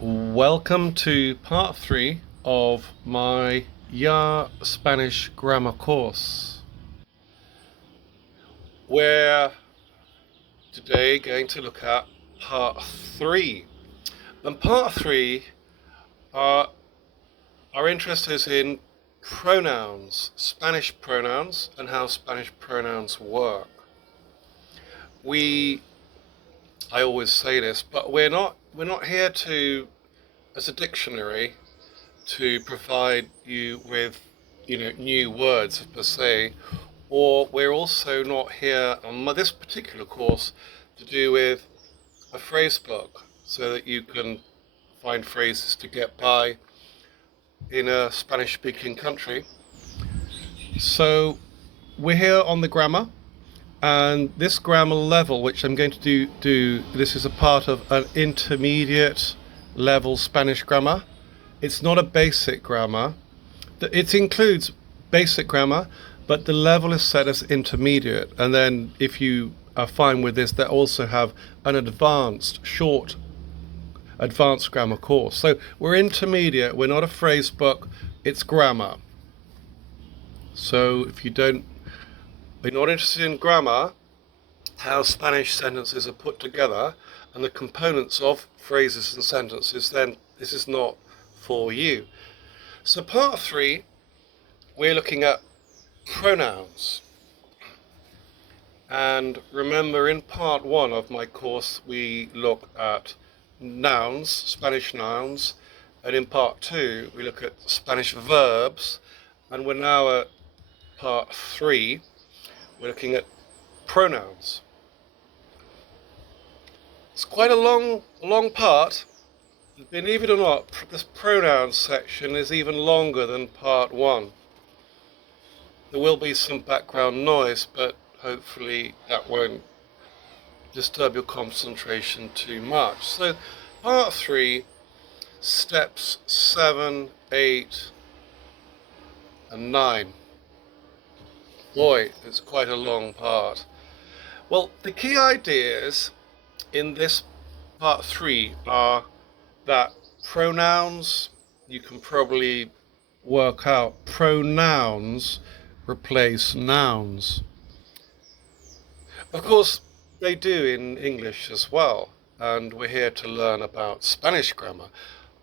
Welcome to part 3 of my Spanish grammar course. We're today going to look at part 3. And part 3, our, our interest is in pronouns, Spanish pronouns, and how Spanish pronouns work. I always say this, but we're not here as a dictionary, to provide you with, new words per se, or we're also not here on this particular course to do with a phrase book so that you can find phrases to get by in a Spanish speaking country. So we're here on the grammar, and this grammar level, which I'm going to do this is a part of an intermediate level Spanish grammar. It's not a basic grammar. It includes basic grammar, but the level is set as intermediate. And then if you are fine with this, they also have an advanced grammar course. So we're intermediate, we're not a phrase book, it's grammar. So if you're not interested in grammar, how Spanish sentences are put together and the components of phrases and sentences, then this is not for you. So part 3, we're looking at pronouns. And remember, in part 1 of my course, we look at nouns, Spanish nouns, and in part 2, we look at Spanish verbs, and we're now at part 3, we're looking at pronouns. It's quite a long part. Believe it or not, this pronouns section is even longer than part 1. There will be some background noise, but hopefully that won't disturb your concentration too much. So part 3, steps 7, 8 and 9. Boy, it's quite a long part. Well, the key ideas in this part 3 are that pronouns, you can probably work out, pronouns replace nouns. Of course, they do in English as well, and we're here to learn about Spanish grammar.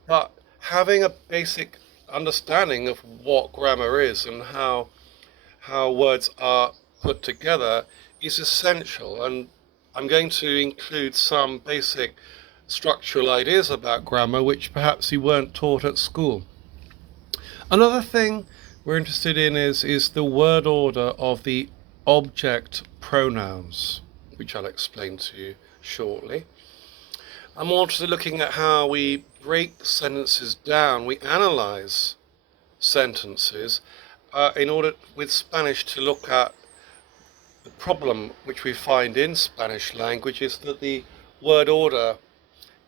But having a basic understanding of what grammar is and how words are put together is essential, and I'm going to include some basic structural ideas about grammar which perhaps you weren't taught at school. Another thing we're interested in is the word order of the object pronouns, which I'll explain to you shortly. I'm also looking at how we break sentences down, we analyze sentences in order with Spanish to look at the problem which we find in Spanish language is that the word order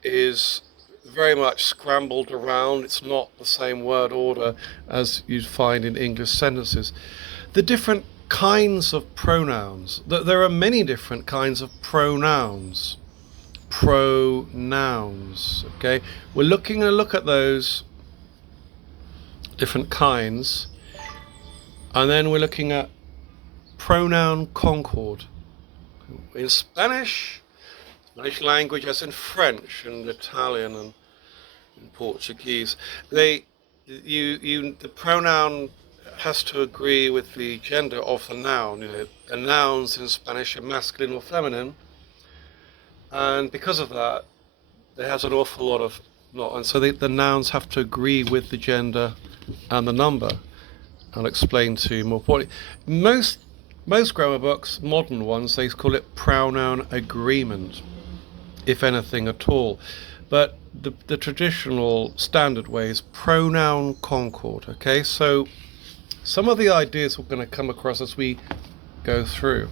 is very much scrambled around. It's not the same word order as you'd find in English sentences. The different kinds of pronouns. There are many different kinds of pronouns. Pronouns, okay? We're looking to look at those different kinds, and then we're looking at pronoun concord. In Spanish language, as in French and Italian and in Portuguese, the pronoun has to agree with the gender of the noun. The nouns in Spanish are masculine or feminine, and because of that, there has an awful lot of and so the nouns have to agree with the gender and the number. I'll explain to you more importantly. Most grammar books, modern ones, they call it pronoun agreement, if anything at all. But the traditional standard way is pronoun concord, okay? So some of the ideas we're going to come across as we go through.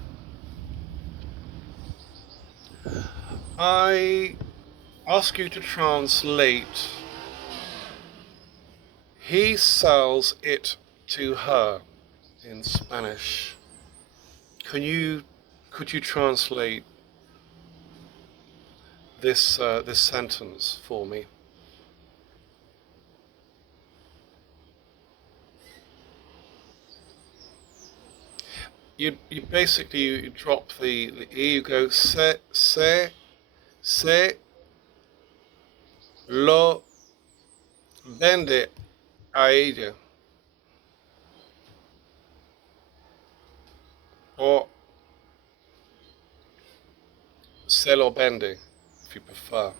I ask you to translate, he sells it to her in Spanish. Could you translate this sentence for me? you basically you drop the E, you go se lo vende a ella, or se lo vende, if you prefer.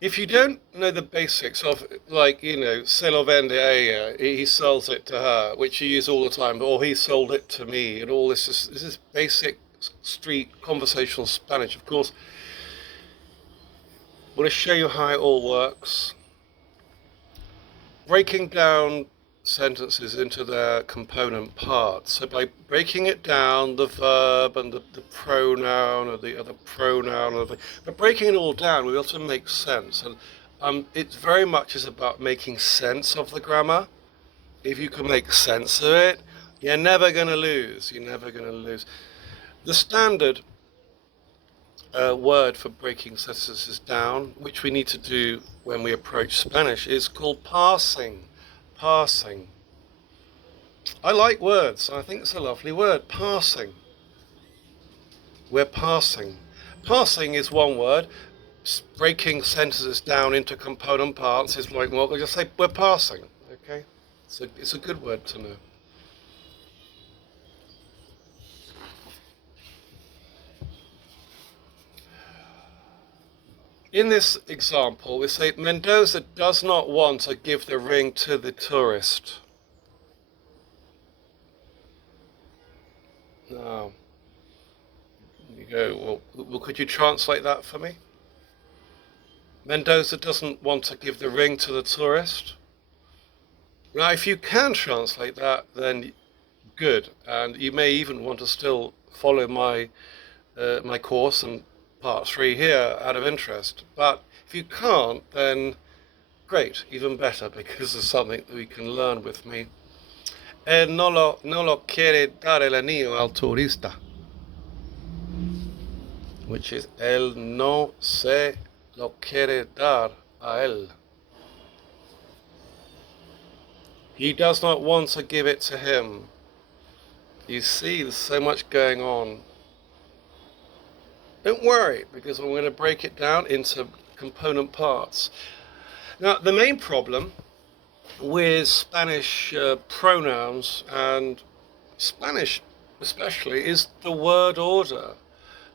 If you don't know the basics of, like, se lo vende a ella, he sells it to her, which you use all the time, or he sold it to me, and all this is basic street conversational Spanish. Of course, I want to show you how it all works. Breaking down sentences into their component parts. So by breaking it down, the verb and the pronoun or the other pronoun, but breaking it all down, we also make sense. And it very much is about making sense of the grammar. If you can make sense of it, you're never going to lose. You're never going to lose. The standard word for breaking sentences down, which we need to do when we approach Spanish, is called parsing. Parsing. I like words. I think it's a lovely word. Parsing. We're parsing. Parsing is one word. Breaking sentences down into component parts is like, well, we'll just say we're parsing. Okay? So it's a good word to know. In this example, we say Mendoza does not want to give the ring to the tourist. Now, you go, well, could you translate that for me? Mendoza doesn't want to give the ring to the tourist. Now, if you can translate that, then good. And you may even want to still follow my my course and part 3 here out of interest. But if you can't, then great, even better, because there's something that we can learn with me. Él no lo quiere dar el anillo al turista, which is él no se lo quiere dar a él. He does not want to give it to him. You see, there's so much going on. Don't worry, because I'm going to break it down into component parts. Now, the main problem with Spanish pronouns, and Spanish especially, is the word order.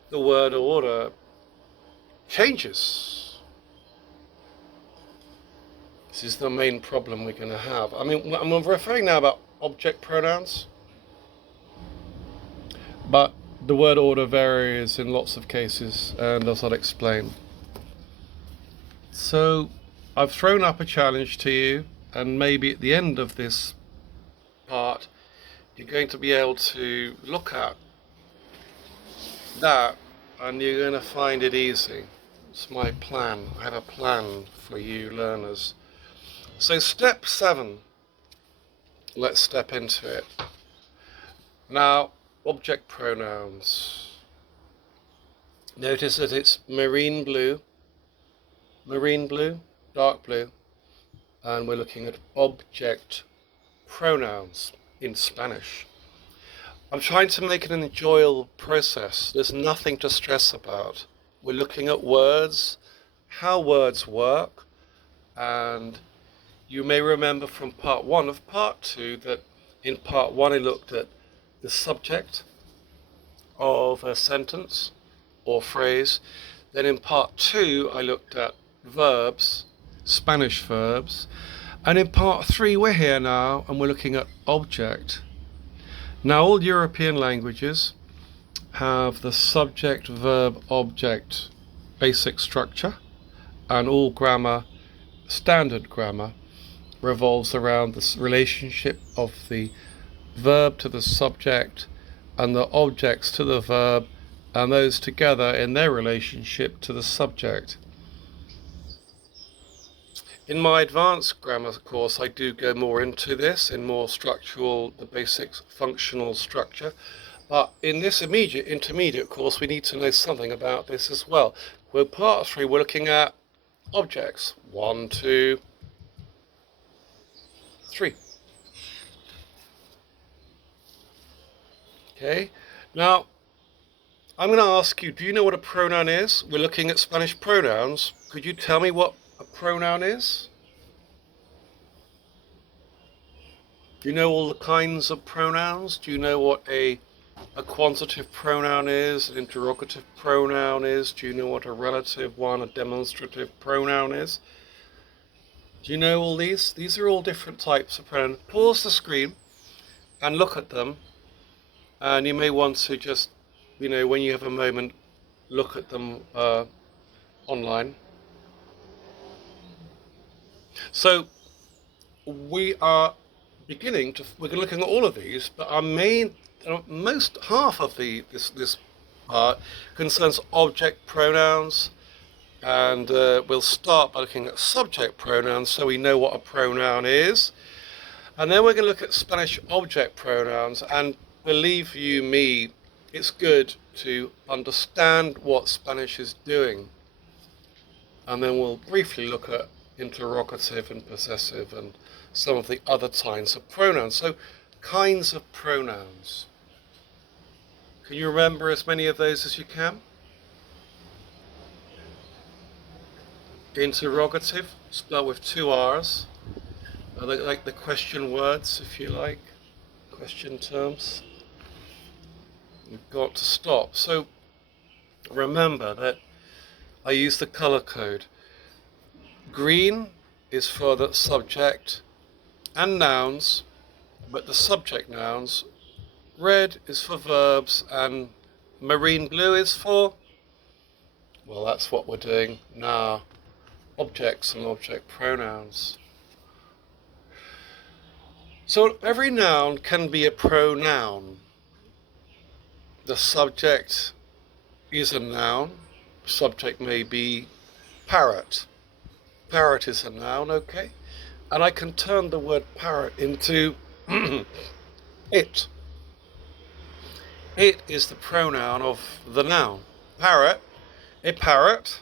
The word order changes. This is the main problem we're going to have. I mean, I'm referring now about object pronouns, but the word order varies in lots of cases, and as I'll explain. So I've thrown up a challenge to you, and maybe at the end of this part, you're going to be able to look at that, and you're going to find it easy. It's my plan. I have a plan for you learners. So step 7, let's step into it. Now, object pronouns. Notice that it's marine blue, dark blue, and we're looking at object pronouns in Spanish. I'm trying to make it an enjoyable process. There's nothing to stress about. We're looking at words, how words work, and you may remember from part 1 of part 2 that in part 1 I looked at the subject of a sentence or phrase. Then in part 2 I looked at verbs, Spanish verbs, and in part 3 we're here now and we're looking at object. Now all European languages have the subject, verb, object basic structure, and all grammar, standard grammar, revolves around the relationship of the verb to the subject and the objects to the verb, and those together in their relationship to the subject. In my advanced grammar course, I do go more into this, in more structural, the basic functional structure. But in this intermediate course, we need to know something about this as well. We're part 3, we're looking at objects. 1, 2, 3. Okay, now I'm going to ask you, do you know what a pronoun is? We're looking at Spanish pronouns. Could you tell me what a pronoun is? Do you know all the kinds of pronouns? Do you know what a quantitative pronoun is, an interrogative pronoun is? Do you know what a relative one, a demonstrative pronoun is? Do you know all these? These are all different types of pronouns. Pause the screen and look at them. And you may want to just, when you have a moment, look at them online. So we're looking at all of these, but our most half of this part concerns object pronouns, and we'll start by looking at subject pronouns so we know what a pronoun is, and then we're going to look at Spanish object pronouns. And believe you me, it's good to understand what Spanish is doing, and then we'll briefly look at interrogative and possessive and some of the other kinds of pronouns. So, kinds of pronouns. Can you remember as many of those as you can? Interrogative, spelled with two R's. Are they like the question words, if you like? Question terms. You've got to stop. So, remember that I use the color code. Green is for the subject and nouns, but the subject nouns. Red is for verbs, and marine blue is for, well, that's what we're doing now, objects and object pronouns. So every noun can be a pronoun. The subject is a noun. Subject may be parrot. Parrot is a noun, okay? And I can turn the word parrot into it. It is the pronoun of the noun. Parrot, a parrot,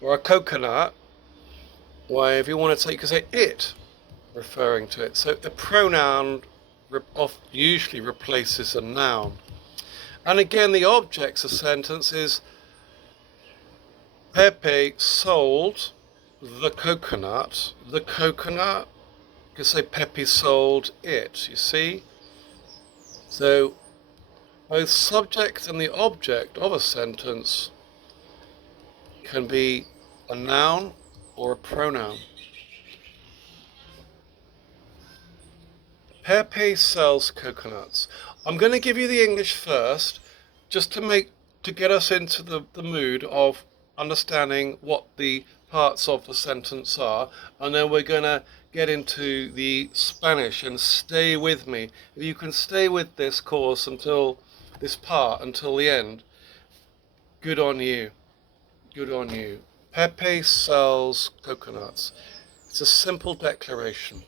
or a coconut, or if you want to say, you can say it, referring to it. So a pronoun usually replaces a noun. And again, the objects of sentence is Pepe sold the coconut. The coconut, you can say Pepe sold it, you see? So both subject and the object of a sentence can be a noun or a pronoun. Pepe sells coconuts. I'm going to give you the English first, just to get us into the mood of understanding what the parts of the sentence are, and then we're going to get into the Spanish. And stay with me. If you can stay with this course until the end, good on you. Good on you. Pepe sells coconuts. It's a simple declaration.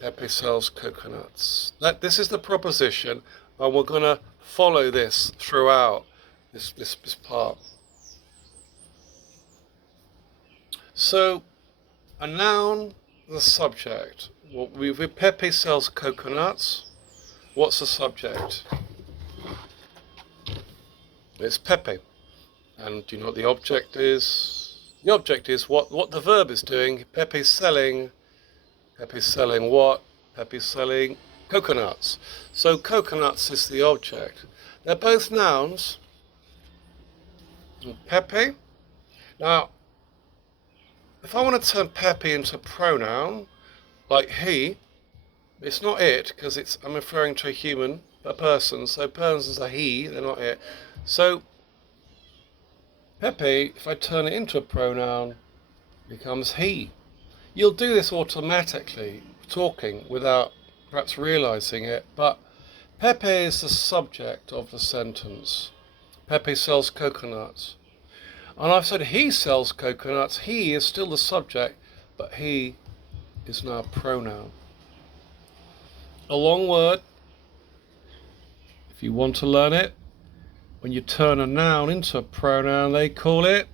Pepe sells coconuts. This is the proposition, and we're going to follow this throughout this part. So, a noun, the subject. With Pepe sells coconuts. What's the subject? It's Pepe. And do you know what the object is? The object is what the verb is doing. Pepe's selling what? Pepe's selling coconuts. So coconuts is the object. They're both nouns. And Pepe. Now, if I want to turn Pepe into a pronoun, like he, it's not it, because I'm referring to a person, so persons are he, they're not it. So, Pepe, if I turn it into a pronoun, becomes he. You'll do this automatically, talking, without perhaps realizing it, but Pepe is the subject of the sentence. Pepe sells coconuts. And I've said he sells coconuts. He is still the subject, but he is now a pronoun. A long word, if you want to learn it, when you turn a noun into a pronoun, they call it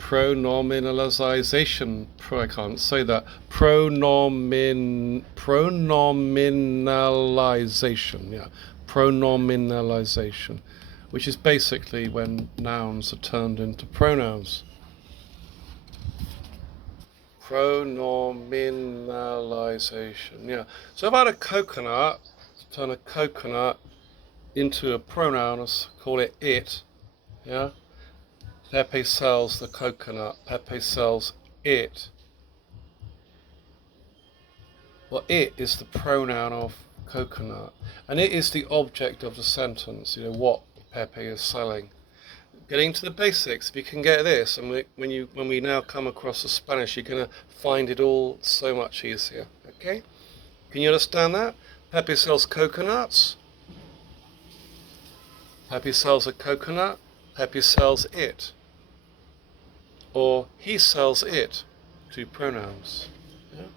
pronominalization. I can't say that. Pronominalization. Yeah, pronominalization, which is basically when nouns are turned into pronouns. Pronominalization. Yeah. So if I had a coconut, turn a coconut into a pronoun, let's call it it. Yeah. Pepe sells the coconut. Pepe sells it. Well, it is the pronoun of coconut, and it is the object of the sentence. You know what Pepe is selling. Getting to the basics, if you can get this, and when we now come across the Spanish, you're gonna find it all so much easier. Okay? Can you understand that? Pepe sells coconuts. Pepe sells a coconut. Pepe sells it. Or he sells it. Two pronouns. Yeah?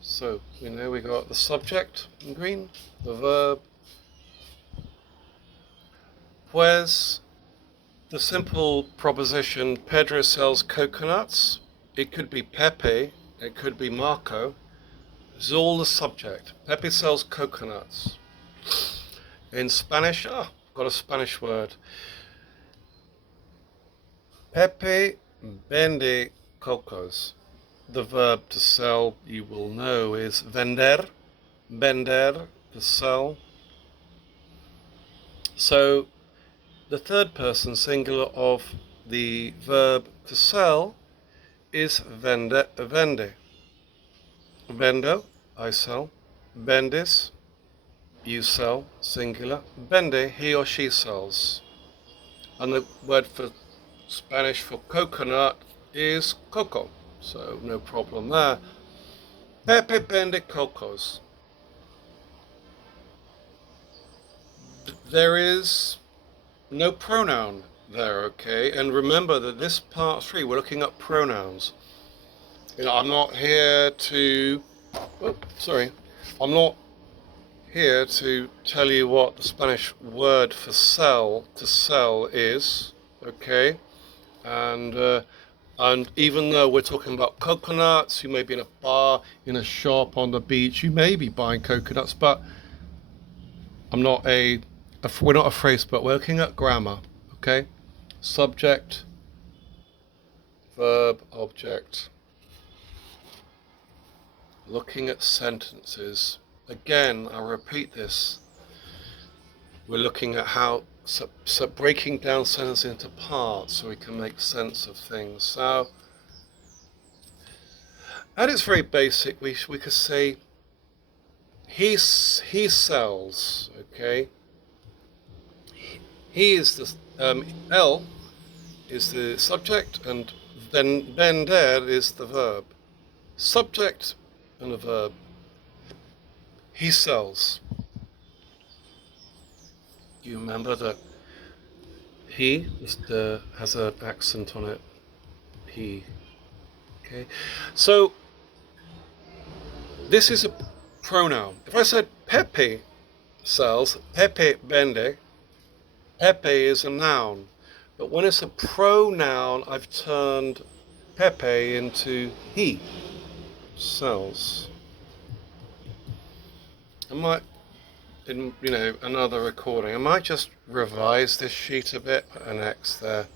So, we know we got the subject in green, the verb. Pues, the simple proposition, Pedro sells coconuts. It could be Pepe, it could be Marco. It's all the subject. Pepe sells coconuts. In Spanish, got a Spanish word. Pepe vende cocos. The verb to sell, you will know, is vender. Vender, to sell. So, the third person singular of the verb to sell is vende. Vendo, I sell. Vendis, you sell, singular. Vende, he or she sells. And the word for Spanish for coconut is coco, so no problem there. Pepe vende cocos. There is no pronoun there, okay? And remember that this part 3, we're looking at pronouns. You know, I'm not here to tell you what the Spanish word for to sell is, okay? And even though we're talking about coconuts, you may be in a bar, in a shop, on the beach, you may be buying coconuts, but we're not a phrase, but we're looking at grammar, okay? Subject, verb, object. Looking at sentences. Again, I'll repeat this. We're looking at how breaking down sentences into parts so we can make sense of things. So, at its very basic, we could say he sells. Okay. He is the L is the subject, and then vender is the verb. Subject and a verb. He sells. You remember that he has an accent on it. He. Okay. So this is a pronoun. If I said Pepe sells, Pepe vende, Pepe is a noun. But when it's a pronoun, I've turned Pepe into he sells. In another recording, I might just revise this sheet a bit, put an X there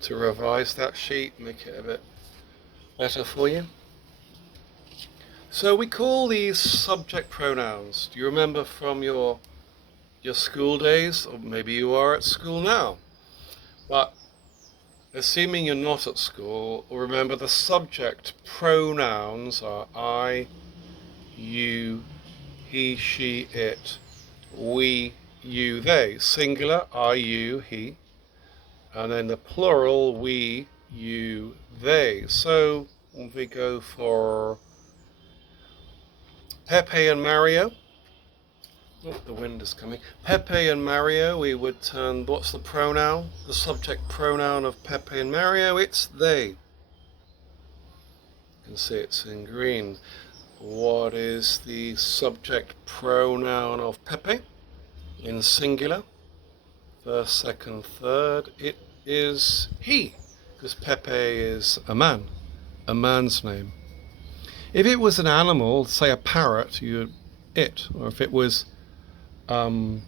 to revise that sheet, make it a bit better for you. So we call these subject pronouns. Do you remember from your school days? Or maybe you are at school now. But assuming you're not at school, remember the subject pronouns are I, you, he, she, it, we, you, they. Singular, I, you, he. And then the plural, we, you, they. So if we go for Pepe and Mario. Oh, the wind is coming. Pepe and Mario, we would turn, what's the pronoun? The subject pronoun of Pepe and Mario, it's they. You can see it's in green. What is the subject pronoun of Pepe? In singular. First, second, third. is he, because Pepe is a man's name. If it was an animal, say a parrot, it. Or if it was Paula,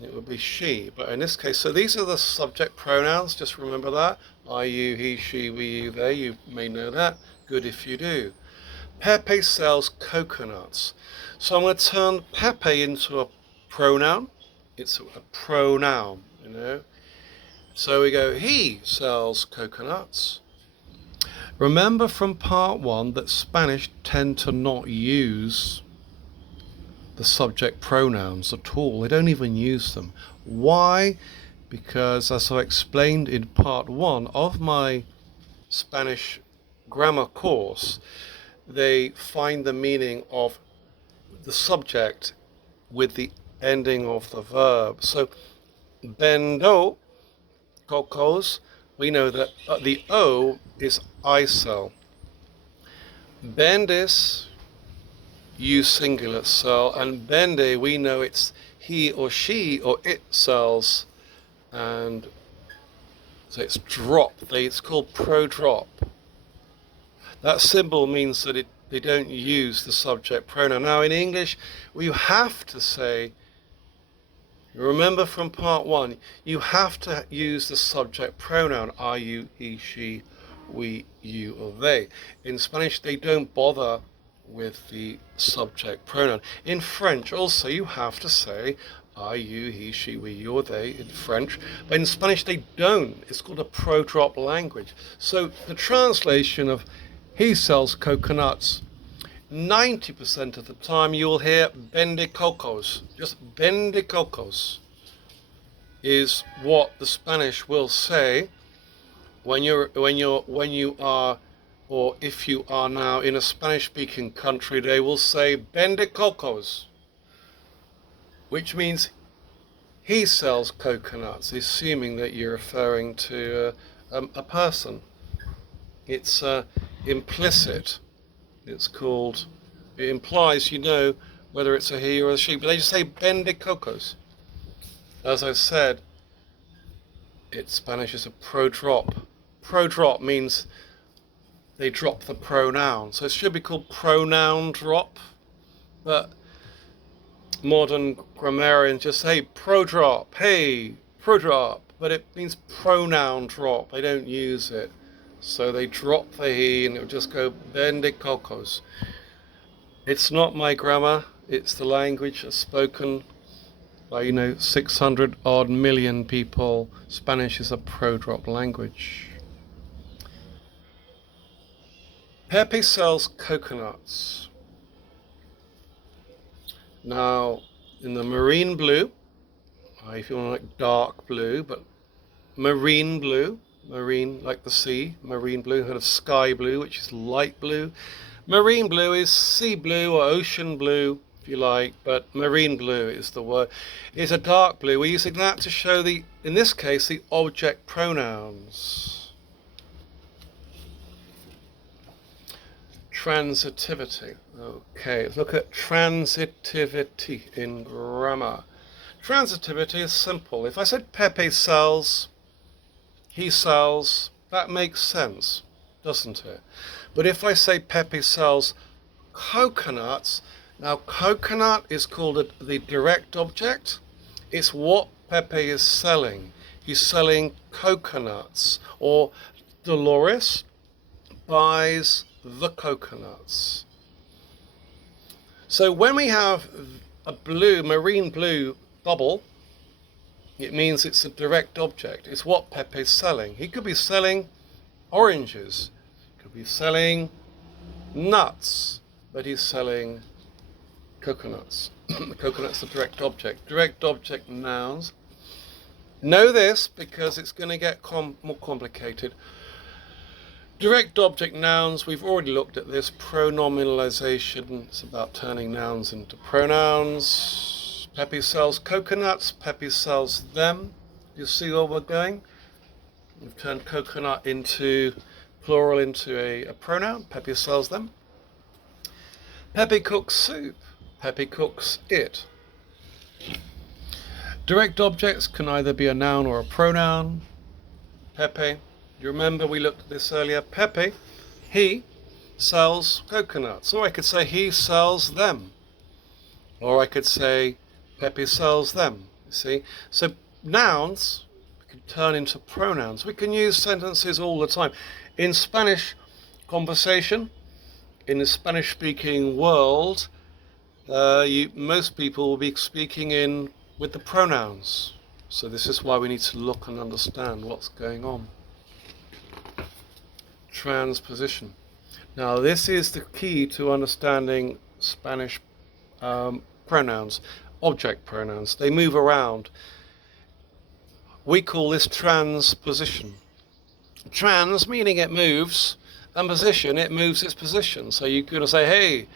it would be she. But in this case, so these are the subject pronouns. Just remember that. I, you, he, she, we, you, they. You may know that. Good if you do. Pepe sells coconuts. So I'm going to turn Pepe into a pronoun. It's a pronoun, you know. So we go, he sells coconuts. Remember from part 1 that Spanish tend to not use the subject pronouns at all. They don't even use them. Why? Because as I explained in part 1 of my Spanish grammar course, they find the meaning of the subject with the ending of the verb. So, vendo cocos, we know that the O is I sell. Vendes, you singular sell, and vende, we know it's he or she or it sells, and so it's drop. It's called pro-drop. That symbol means that they don't use the subject pronoun. Now in English, you have to say, remember from part 1, you have to use the subject pronoun, I, you, he, she, we, you, or they. In Spanish, they don't bother with the subject pronoun. In French also, you have to say I, you, he, she, we, you, or they in French. But in Spanish, they don't. It's called a pro-drop language. So the translation of he sells coconuts, 90% of the time you will hear vende cocos. Just vende cocos is what the Spanish will say when you are, or if you are now in a Spanish-speaking country, they will say vende cocos, which means he sells coconuts, assuming that you're referring to a person. It's implicit. It's called, it implies you know whether it's a he or a she, but they just say vende cocos. As I said, Spanish is a pro-drop. Pro-drop means they drop the pronoun. So it should be called pronoun drop, but modern grammarians just say pro-drop, hey, pro-drop, but it means pronoun drop. They don't use it. So they drop the he and it will just go vende cocos. It's not my grammar, it's the language spoken by 600 odd million people. Spanish is a pro-drop language. Pepe sells coconuts. Now, in the marine blue, if you want like dark blue, but marine blue, marine like the sea, marine blue, heard of sky blue, which is light blue. Marine blue is sea blue or ocean blue, if you like, but marine blue is the word. It's a dark blue. We're using that to show in this case, the object pronouns. Transitivity. Okay, let's look at transitivity in grammar. Transitivity is simple. If I said Pepe sells, he sells, that makes sense, doesn't it? But if I say Pepe sells coconuts, now coconut is called the direct object. It's what Pepe is selling. He's selling coconuts, or Dolores buys the coconuts. So when we have a blue, marine blue bubble, it means it's a direct object. It's what Pepe's selling. He could be selling oranges, could be selling nuts, but he's selling coconuts. The coconut's a direct object. Direct object nouns. Know this because it's going to get more complicated. Direct object nouns, we've already looked at this. Pronominalization, it's about turning nouns into pronouns. Pepe sells coconuts, Pepe sells them. You see where we're going? We've turned coconut into plural into a pronoun. Pepe sells them. Pepe cooks soup. Pepe cooks it. Direct objects can either be a noun or a pronoun. Pepe, you remember we looked at this earlier. Pepe, he sells coconuts. Or I could say he sells them. Or I could say Pepe sells them. You see? So nouns can turn into pronouns. We can use sentences all the time. In Spanish conversation, in the Spanish-speaking world, most people will be speaking with the pronouns. So this is why we need to look and understand what's going on. Transposition. Now this is the key to understanding Spanish pronouns, object pronouns. They move around. We call this transposition. Trans meaning it moves, and position, it moves its position. So you're going to say, hey,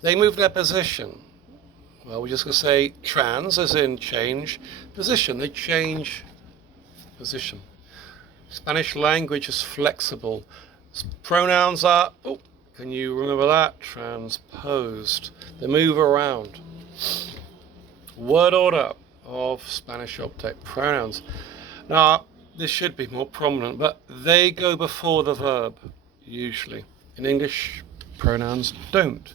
they move their position. Well, we're just going to say trans, as in change position. They change position. Spanish language is flexible. Pronouns are, oh, can you remember that? Transposed. They move around. Word order of Spanish object pronouns. Now, this should be more prominent, but they go before the verb, usually. In English, pronouns don't.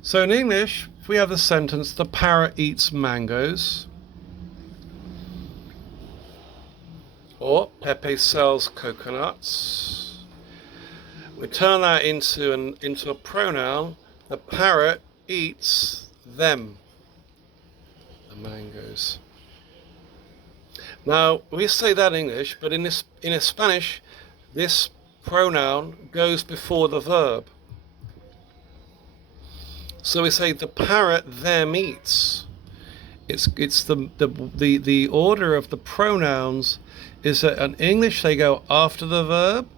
So in English, if we have the sentence, the parrot eats mangoes, or Pepe sells coconuts, we turn that into a pronoun. The parrot eats them, the mangoes. Now, we say that in English, but in Spanish, this pronoun goes before the verb. So we say the parrot them eats. It's the order of the pronouns is that in English they go after the verb.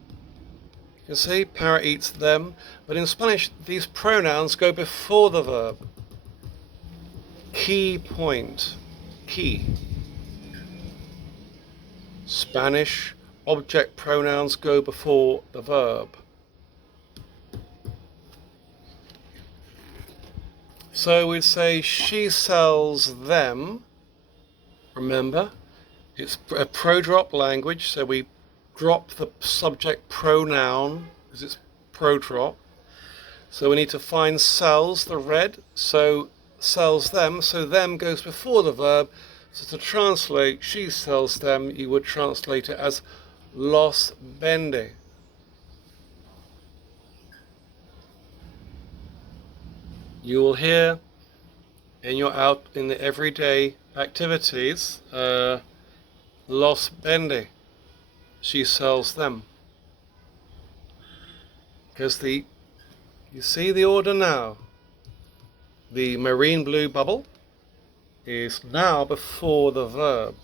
You see, parrot eats them, but in Spanish these pronouns go before the verb. Key point. Key. Spanish object pronouns go before the verb. So we'd say she sells them. Remember, it's a pro-drop language, so we drop the subject pronoun because it's pro-drop. So we need to find sells, the red, so sells them, so them goes before the verb. So to translate she sells them, you would translate it as los vende. You will hear in the everyday activities, los vende, she sells them. Because you see the order now. The marine blue bubble is now before the verb.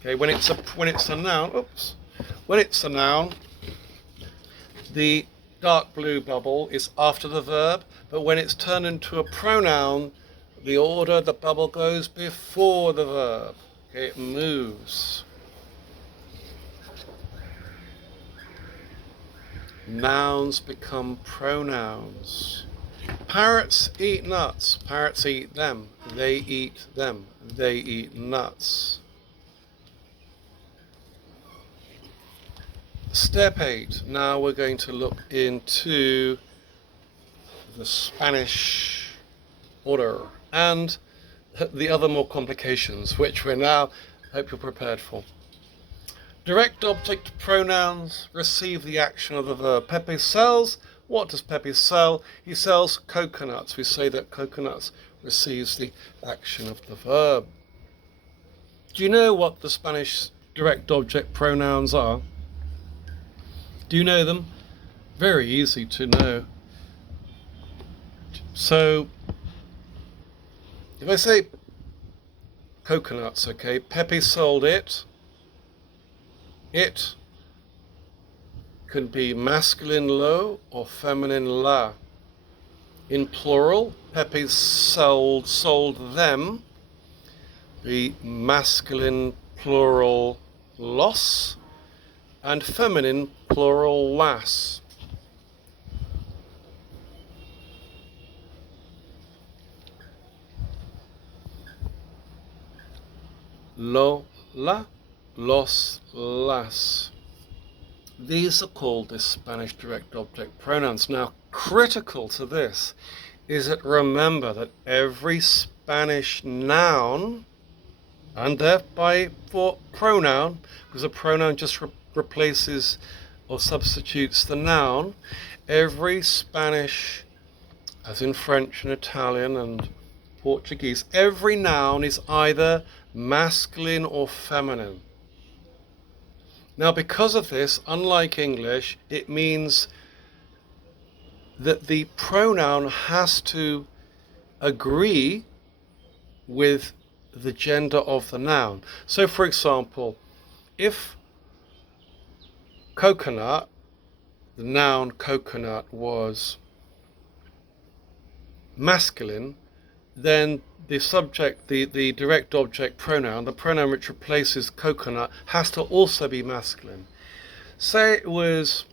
Okay, when it's a noun, when it's a noun, the dark blue bubble is after the verb, but when it's turned into a pronoun, the order, the bubble goes before the verb. Okay, it moves. Nouns become pronouns. Parrots eat nuts. Parrots eat them. They eat them. They eat nuts. Step 8. Now we're going to look into the Spanish order and the other more complications, which we're now, hope you're prepared for. Direct object pronouns receive the action of the verb. Pepe sells. What does Pepe sell? He sells coconuts. We say that coconuts receives the action of the verb. Do you know what the Spanish direct object pronouns are? Do you know them? Very easy to know. So, if I say coconuts, okay, Pepe sold it. It can be masculine lo or feminine la. In plural, Pepe sold them. The masculine plural los and feminine plural las. lo, la, los, las. These are called the Spanish direct object pronouns. Now, critical to this is that remember that every Spanish noun, and thereby for pronoun, because a pronoun just replaces or substitutes the noun, every Spanish, as in French and Italian and Portuguese, every noun is either masculine or feminine. Now, because of this, unlike English, it means that the pronoun has to agree with the gender of the noun. So, for example, if coconut, the noun coconut, was masculine, then the subject, the direct object pronoun, the pronoun which replaces coconut, has to also be masculine. Say it was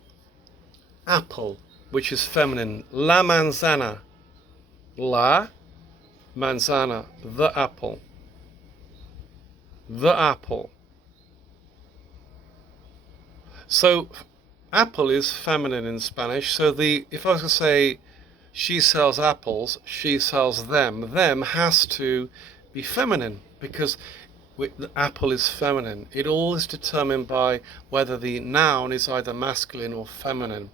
apple, which is feminine, la manzana, la manzana, the apple, the apple. So apple is feminine in Spanish, so if I was to say she sells apples, she sells them. Them has to be feminine because the apple is feminine. It all is determined by whether the noun is either masculine or feminine.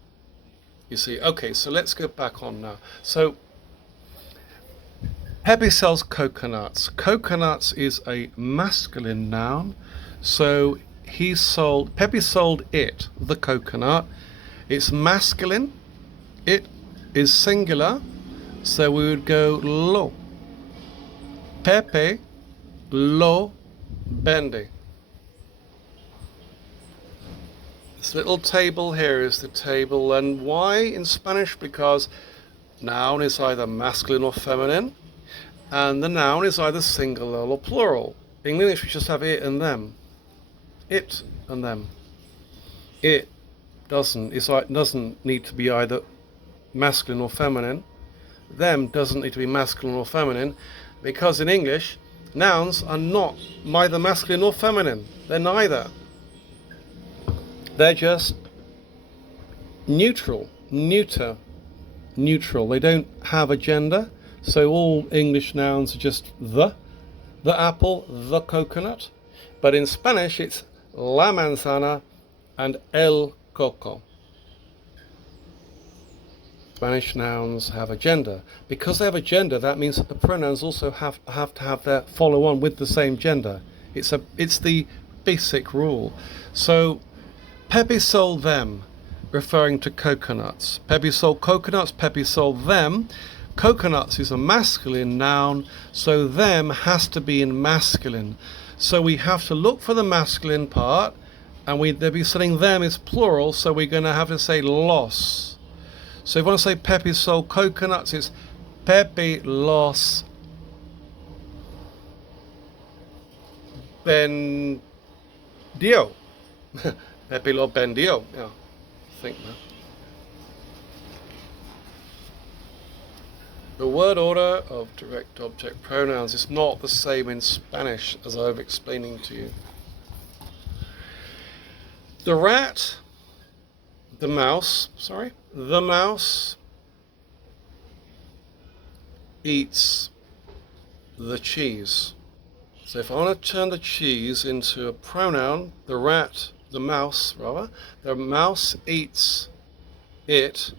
You see, okay, so let's go back on now. So Pepe sells coconuts. Coconuts is a masculine noun. So Pepe sold it, the coconut. It's masculine. It is singular, so we would go lo. Pepe lo vende. This little table here is the table, and why in Spanish? Because noun is either masculine or feminine, and the noun is either singular or plural. In English we just have it and them. It and them. It doesn't need to be either masculine or feminine. Them doesn't need to be masculine or feminine, because in English nouns are not neither masculine or feminine. They're neither. They're just neutral, neuter, neutral. They don't have a gender, so all English nouns are just the apple, the coconut. But in Spanish it's la manzana and el coco. Spanish nouns have a gender. Because they have a gender, that means that the pronouns also have to have their follow on with the same gender. It's the basic rule. So Pepe sold them, referring to coconuts. Pepe sold coconuts, Pepe sold them. Coconuts is a masculine noun, so them has to be in masculine. So we have to look for the masculine part, and they'll be saying them is plural, so we're going to have to say los. So if I want to say Pepe sold coconuts, it's Pepe los vendió. Pepe lo vendió. Yeah, I think that. The word order of direct object pronouns is not the same in Spanish as I was explaining to you. The mouse eats the cheese. So if I want to turn the cheese into a pronoun, the mouse eats it.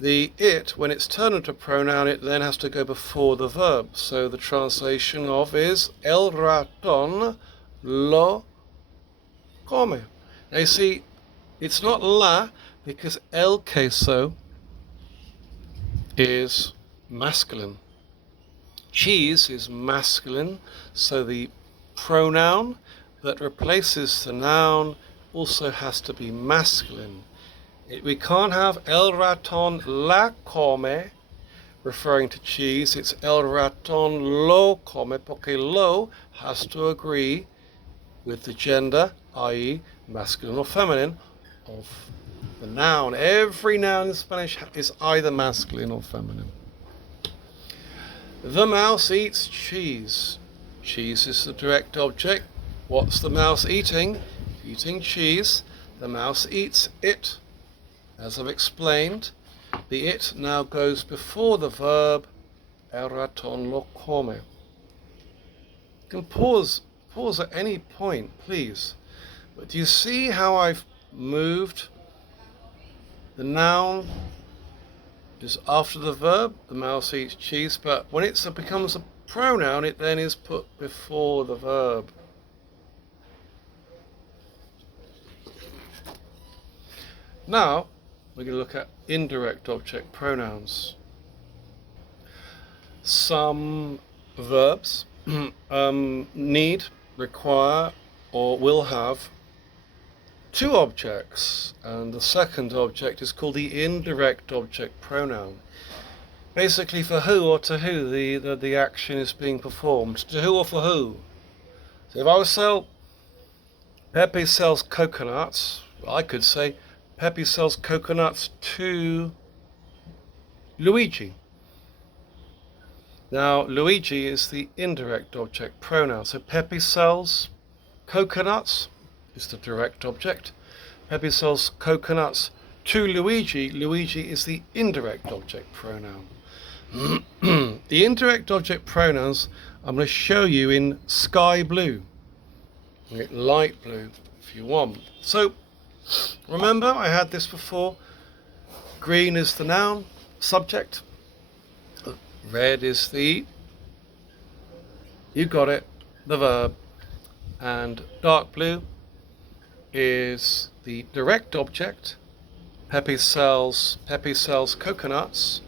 The it, when it's turned into a pronoun, it then has to go before the verb. So the translation of is el ratón lo come. Now you see, it's not la, because el queso is masculine. Cheese is masculine, so the pronoun that replaces the noun also has to be masculine. We can't have el ratón la come, referring to cheese. It's el ratón lo come, porque lo has to agree with the gender, i.e. masculine or feminine, of the noun. Every noun in Spanish is either masculine or feminine. The mouse eats cheese. Cheese is the direct object. What's the mouse eating? Eating cheese. The mouse eats it. As I've explained, the it now goes before the verb. El ratón lo come. You can pause at any point, please. But do you see how I've moved? The noun is after the verb. The mouse eats cheese. But when it becomes a pronoun, it then is put before the verb. Now, we're going to look at indirect object pronouns. Some verbs need, require, or will have two objects, and the second object is called the indirect object pronoun. Basically, for who or to who the action is being performed. To who or for who. So if I was to sell, Pepe sells coconuts, I could say Pepe sells coconuts to Luigi. Now, Luigi is the indirect object pronoun. So Pepe sells coconuts is the direct object. Pepe sells coconuts to Luigi. Luigi is the indirect object pronoun. The indirect object pronouns I'm going to show you in sky blue, light blue if you want. So remember, I had this before. Green is the noun, subject. Red is the, you got it, the verb. And dark blue is the direct object. Pepe sells coconuts.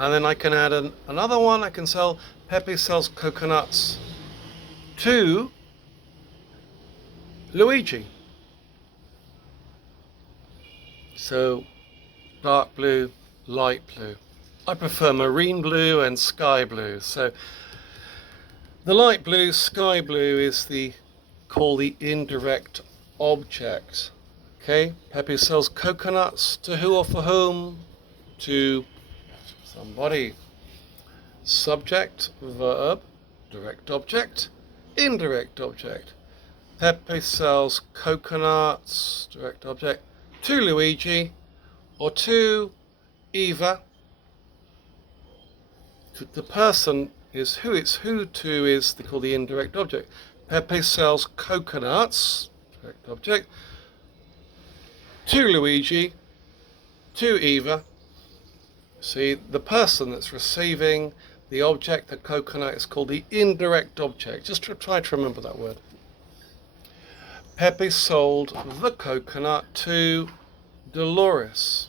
And then I can add another one. I can sell Pepe sells coconuts to Luigi. So dark blue, light blue. I prefer marine blue and sky blue. So the light blue, sky blue is called the indirect object. Okay, Pepe sells coconuts to who or for whom? To somebody. Subject, verb, direct object, indirect object. Pepe sells coconuts, direct object, to Luigi or to Eva. The person is who it's who to is called the indirect object. Pepe sells coconuts, direct object, to Luigi, to Eva. See, the person that's receiving the object, the coconut, is called the indirect object. Just try to remember that word. Pepe sold the coconut to Dolores.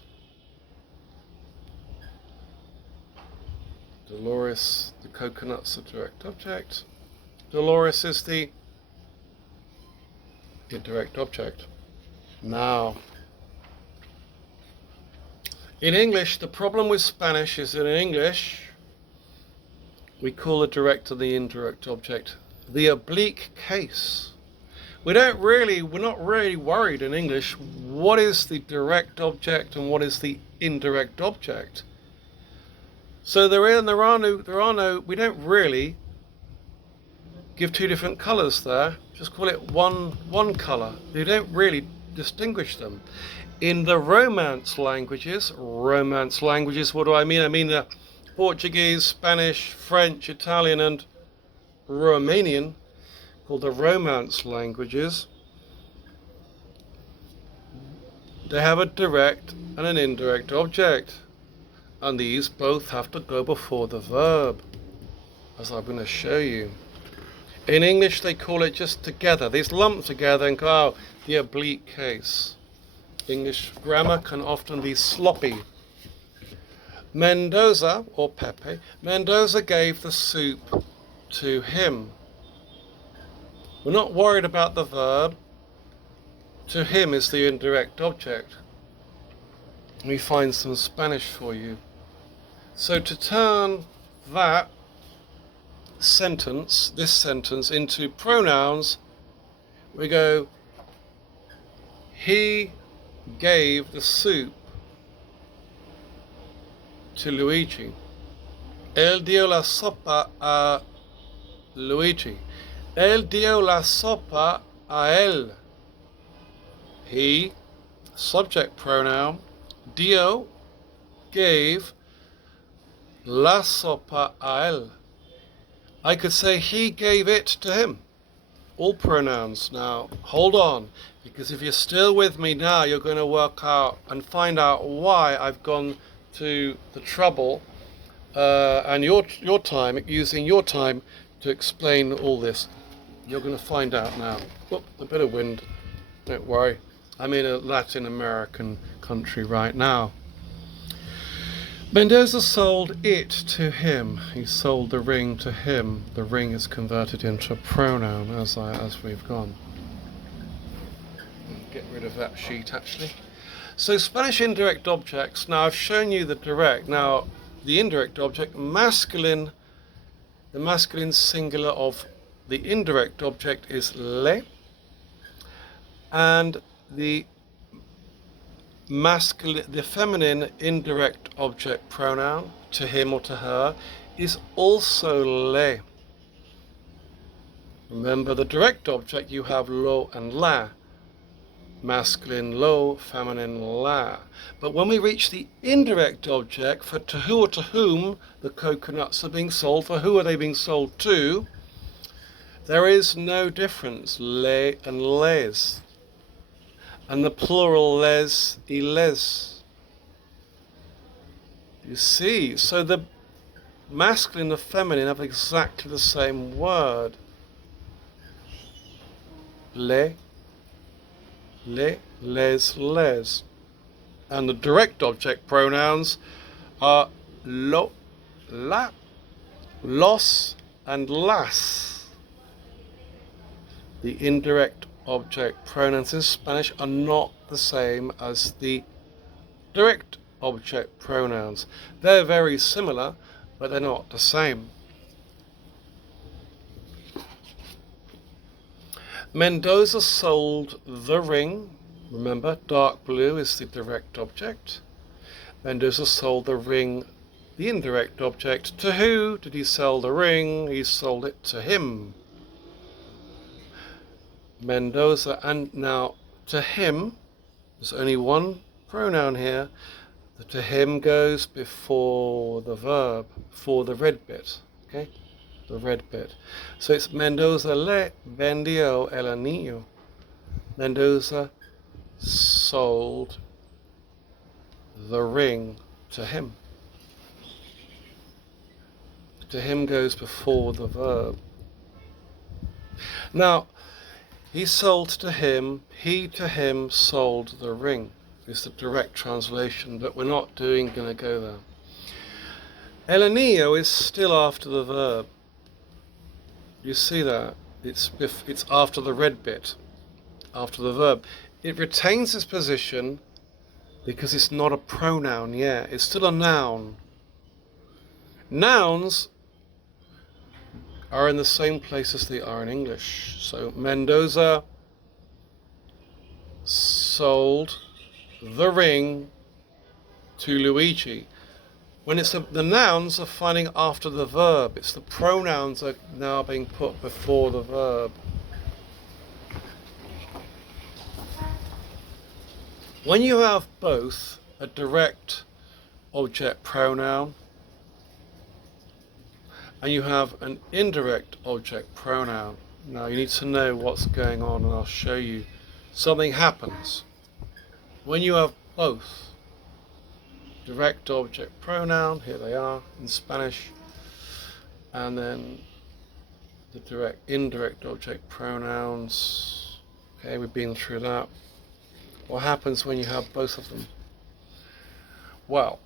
Dolores, the coconut's the direct object. Dolores is the indirect object. Now, in English, the problem with Spanish is that in English, we call the direct and the indirect object the oblique case. We're not really worried in English what is the direct object and what is the indirect object. So we don't really give two different colours there. Just call it one colour. You don't really distinguish them. In the Romance languages, what do I mean? I mean the Portuguese, Spanish, French, Italian, and Romanian, called the Romance languages. They have a direct and an indirect object, and these both have to go before the verb, as I'm going to show you. In English, they call it just together. These lump together and go, oh, the oblique case. English grammar can often be sloppy. Mendoza, or Pepe, Mendoza gave the soup to him. We're not worried about the verb. To him is the indirect object. Let me find some Spanish for you. So to turn that sentence, this sentence, into pronouns, we go, he gave the soup to Luigi. Él dio la sopa a Luigi. Él dio la sopa a él. He, subject pronoun, dio, gave, la sopa a él. I could say he gave it to him. All pronouns. Now, hold on, because if you're still with me now, you're going to work out and find out why I've gone to the trouble and your time, using your time to explain all this. You're going to find out now. Whoop, a bit of wind. Don't worry. I'm in a Latin American country right now. Mendoza sold it to him. He sold the ring to him. The ring is converted into a pronoun as we've gone. Get rid of that sheet actually. So Spanish indirect objects. Now I've shown you the direct. Now the indirect object, masculine. The masculine singular of the indirect object is le, and the feminine indirect object pronoun to him or to her is also le. Remember the direct object, you have lo and la. Masculine lo, feminine la. But when we reach the indirect object, for to who or to whom the coconuts are being sold, for who are they being sold to, there is no difference, le and les. And the plural les, y les. You see, so the masculine and the feminine have exactly the same word. Le, les, les. And the direct object pronouns are lo, la, los, and las. The indirect object pronouns in Spanish are not the same as the direct object pronouns. They're very similar, but they're not the same. Mendoza sold the ring. Remember, dark blue is the direct object. Mendoza sold the ring, the indirect object. To who did he sell the ring? He sold it to him. Mendoza, and now to him, there's only one pronoun here. The to him goes before the verb, before the red bit, okay? The red bit. So it's Mendoza le vendió el anillo. Mendoza sold the ring to him. To him goes before the verb. Now, he sold to him, he to him sold the ring. It's the direct translation, but we're not going to go there. El anillo is still after the verb. You see that? It's after the red bit, after the verb. It retains its position because it's not a pronoun yet. It's still a noun. Nouns are in the same place as they are in English. So Mendoza sold the ring to Luigi. When it's the nouns are finding after the verb, it's the pronouns are now being put before the verb. When you have both a direct object pronoun and you have an indirect object pronoun, now you need to know what's going on, and I'll show you. Something happens when you have both direct object pronoun, here they are in Spanish, and then the indirect object pronouns. Okay, we've been through that. What happens when you have both of them? Well,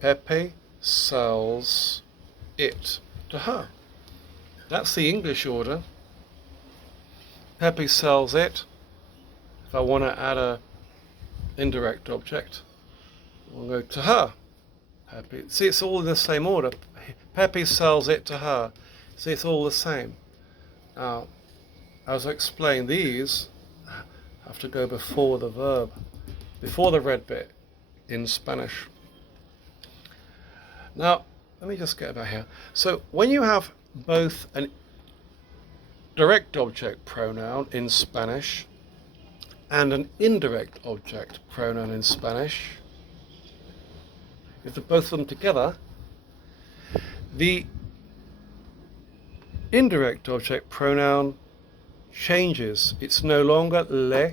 Pepe sells it to her. That's the English order. Pepe sells it. If I want to add a indirect object, we'll go to her. Pepe. See, it's all in the same order. Pepe sells it to her. See, it's all the same. Now, as I explained, these have to go before the verb, before the red bit in Spanish. Now, let me just get back here. So when you have both direct object pronoun in Spanish and an indirect object pronoun in Spanish, if the both of them together, the indirect object pronoun changes. It's no longer le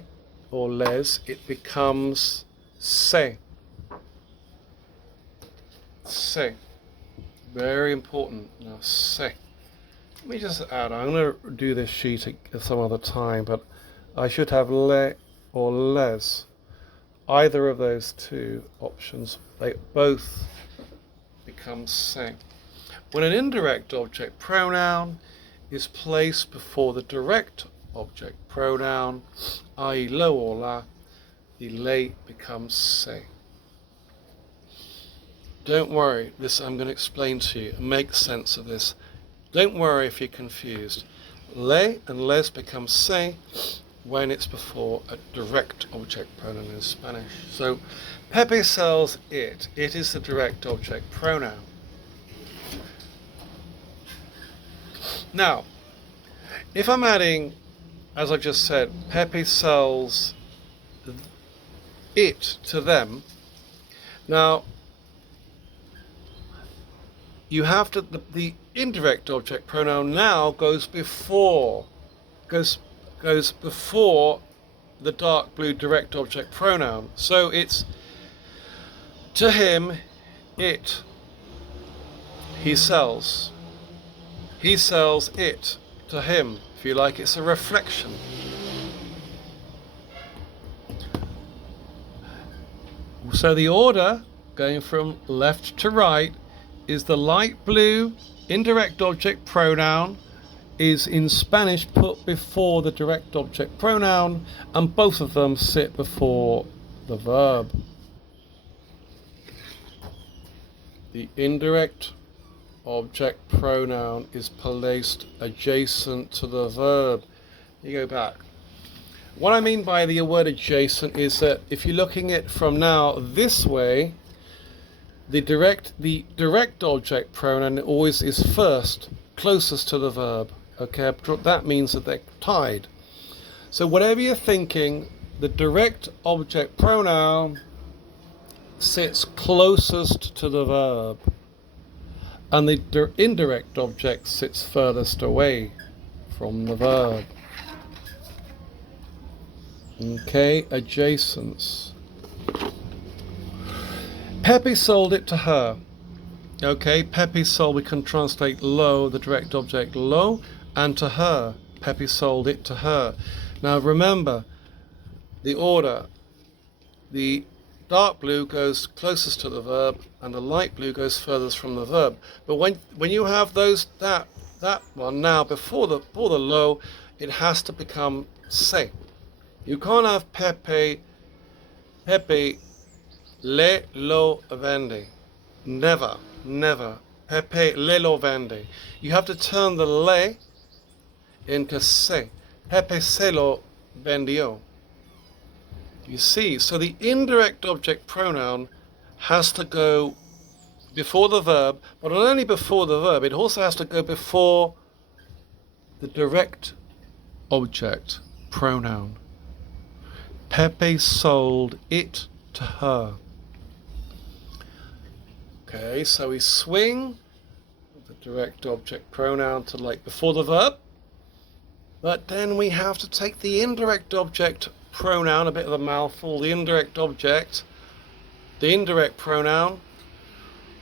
or les, it becomes se. Se. Very important. Now, se. Let me just add, I'm going to do this sheet at some other time, but I should have le or les. Either of those two options, they both become se. When an indirect object pronoun is placed before the direct object pronoun, i.e. lo or la, the le becomes se. Don't worry, this I'm going to explain to you and make sense of this. Don't worry if you're confused. Le and les become se when it's before a direct object pronoun in Spanish. So Pepe sells it. It is the direct object pronoun. Now, if I'm adding, as I just said, Pepe sells it to them, now you have to, the indirect object pronoun now goes before the dark blue direct object pronoun. So it's to him, it, he sells. He sells it to him. If you like, it's a reflection. So the order, going from left to right, is the light blue indirect object pronoun is in Spanish put before the direct object pronoun, and both of them sit before the verb. The indirect object pronoun is placed adjacent to the verb. You go back. What I mean by the word adjacent is that if you're looking at it from now this way, the direct object pronoun always is first, closest to the verb. Okay, that means that they're tied. So whatever you're thinking, the direct object pronoun sits closest to the verb, and the indirect object sits furthest away from the verb. Okay, adjacence. Pepe sold it to her. Okay, Pepe sold, we can translate lo, the direct object lo, and to her. Pepe sold it to her. Now remember, the order. The dark blue goes closest to the verb, and the light blue goes furthest from the verb. But when you have that one now before the lo, it has to become se. You can't have Pepe le lo vende. Never, never. Pepe le lo vende. You have to turn the le into se. Pepe se lo vendió. You see, so the indirect object pronoun has to go before the verb, but not only before the verb, it also has to go before the direct object pronoun. Pepe sold it to her. Okay, so we swing the direct object pronoun to like before the verb, but then we have to take the indirect object pronoun, a bit of a mouthful, the indirect object, the indirect pronoun,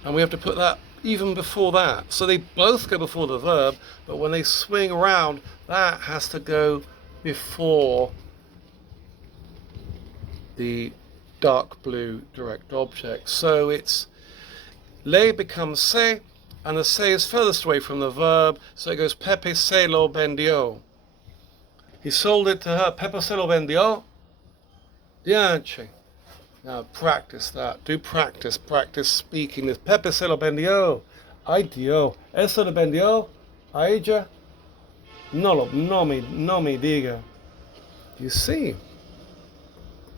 and we have to put that even before that. So they both go before the verb, but when they swing around, that has to go before the dark blue direct object. So it's le becomes se, and the se is furthest away from the verb, so it goes Pepe se lo vendió. He sold it to her. Pepe se lo vendió. Dianche. Now practice that. Do practice speaking this. Pepe se lo vendió. Ay Dios. Eso lo vendió a ella. No me diga. You see.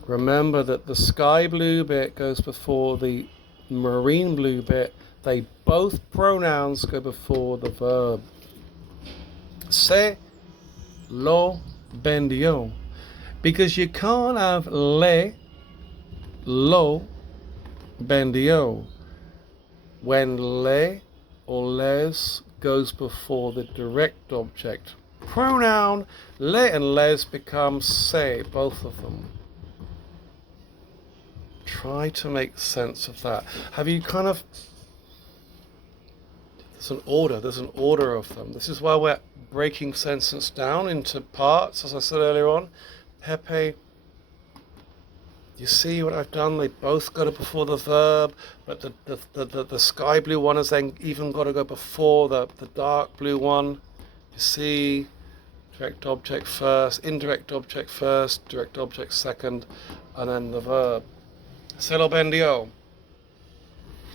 Remember that the sky blue bit goes before the marine blue bit. They both pronouns go before the verb. Se lo vendió. Because you can't have lo vendió when le or les goes before the direct object pronoun. Le and les become se, both of them. Try to make sense of that. Have you kind of... There's an order of them. This is why we're breaking sentence down into parts, as I said earlier on. Pepe, you see what I've done? They both got it before the verb, but the sky blue one has then even got to go before the dark blue one. You see, direct object first, indirect object first, direct object second, and then the verb. Se lo vendió.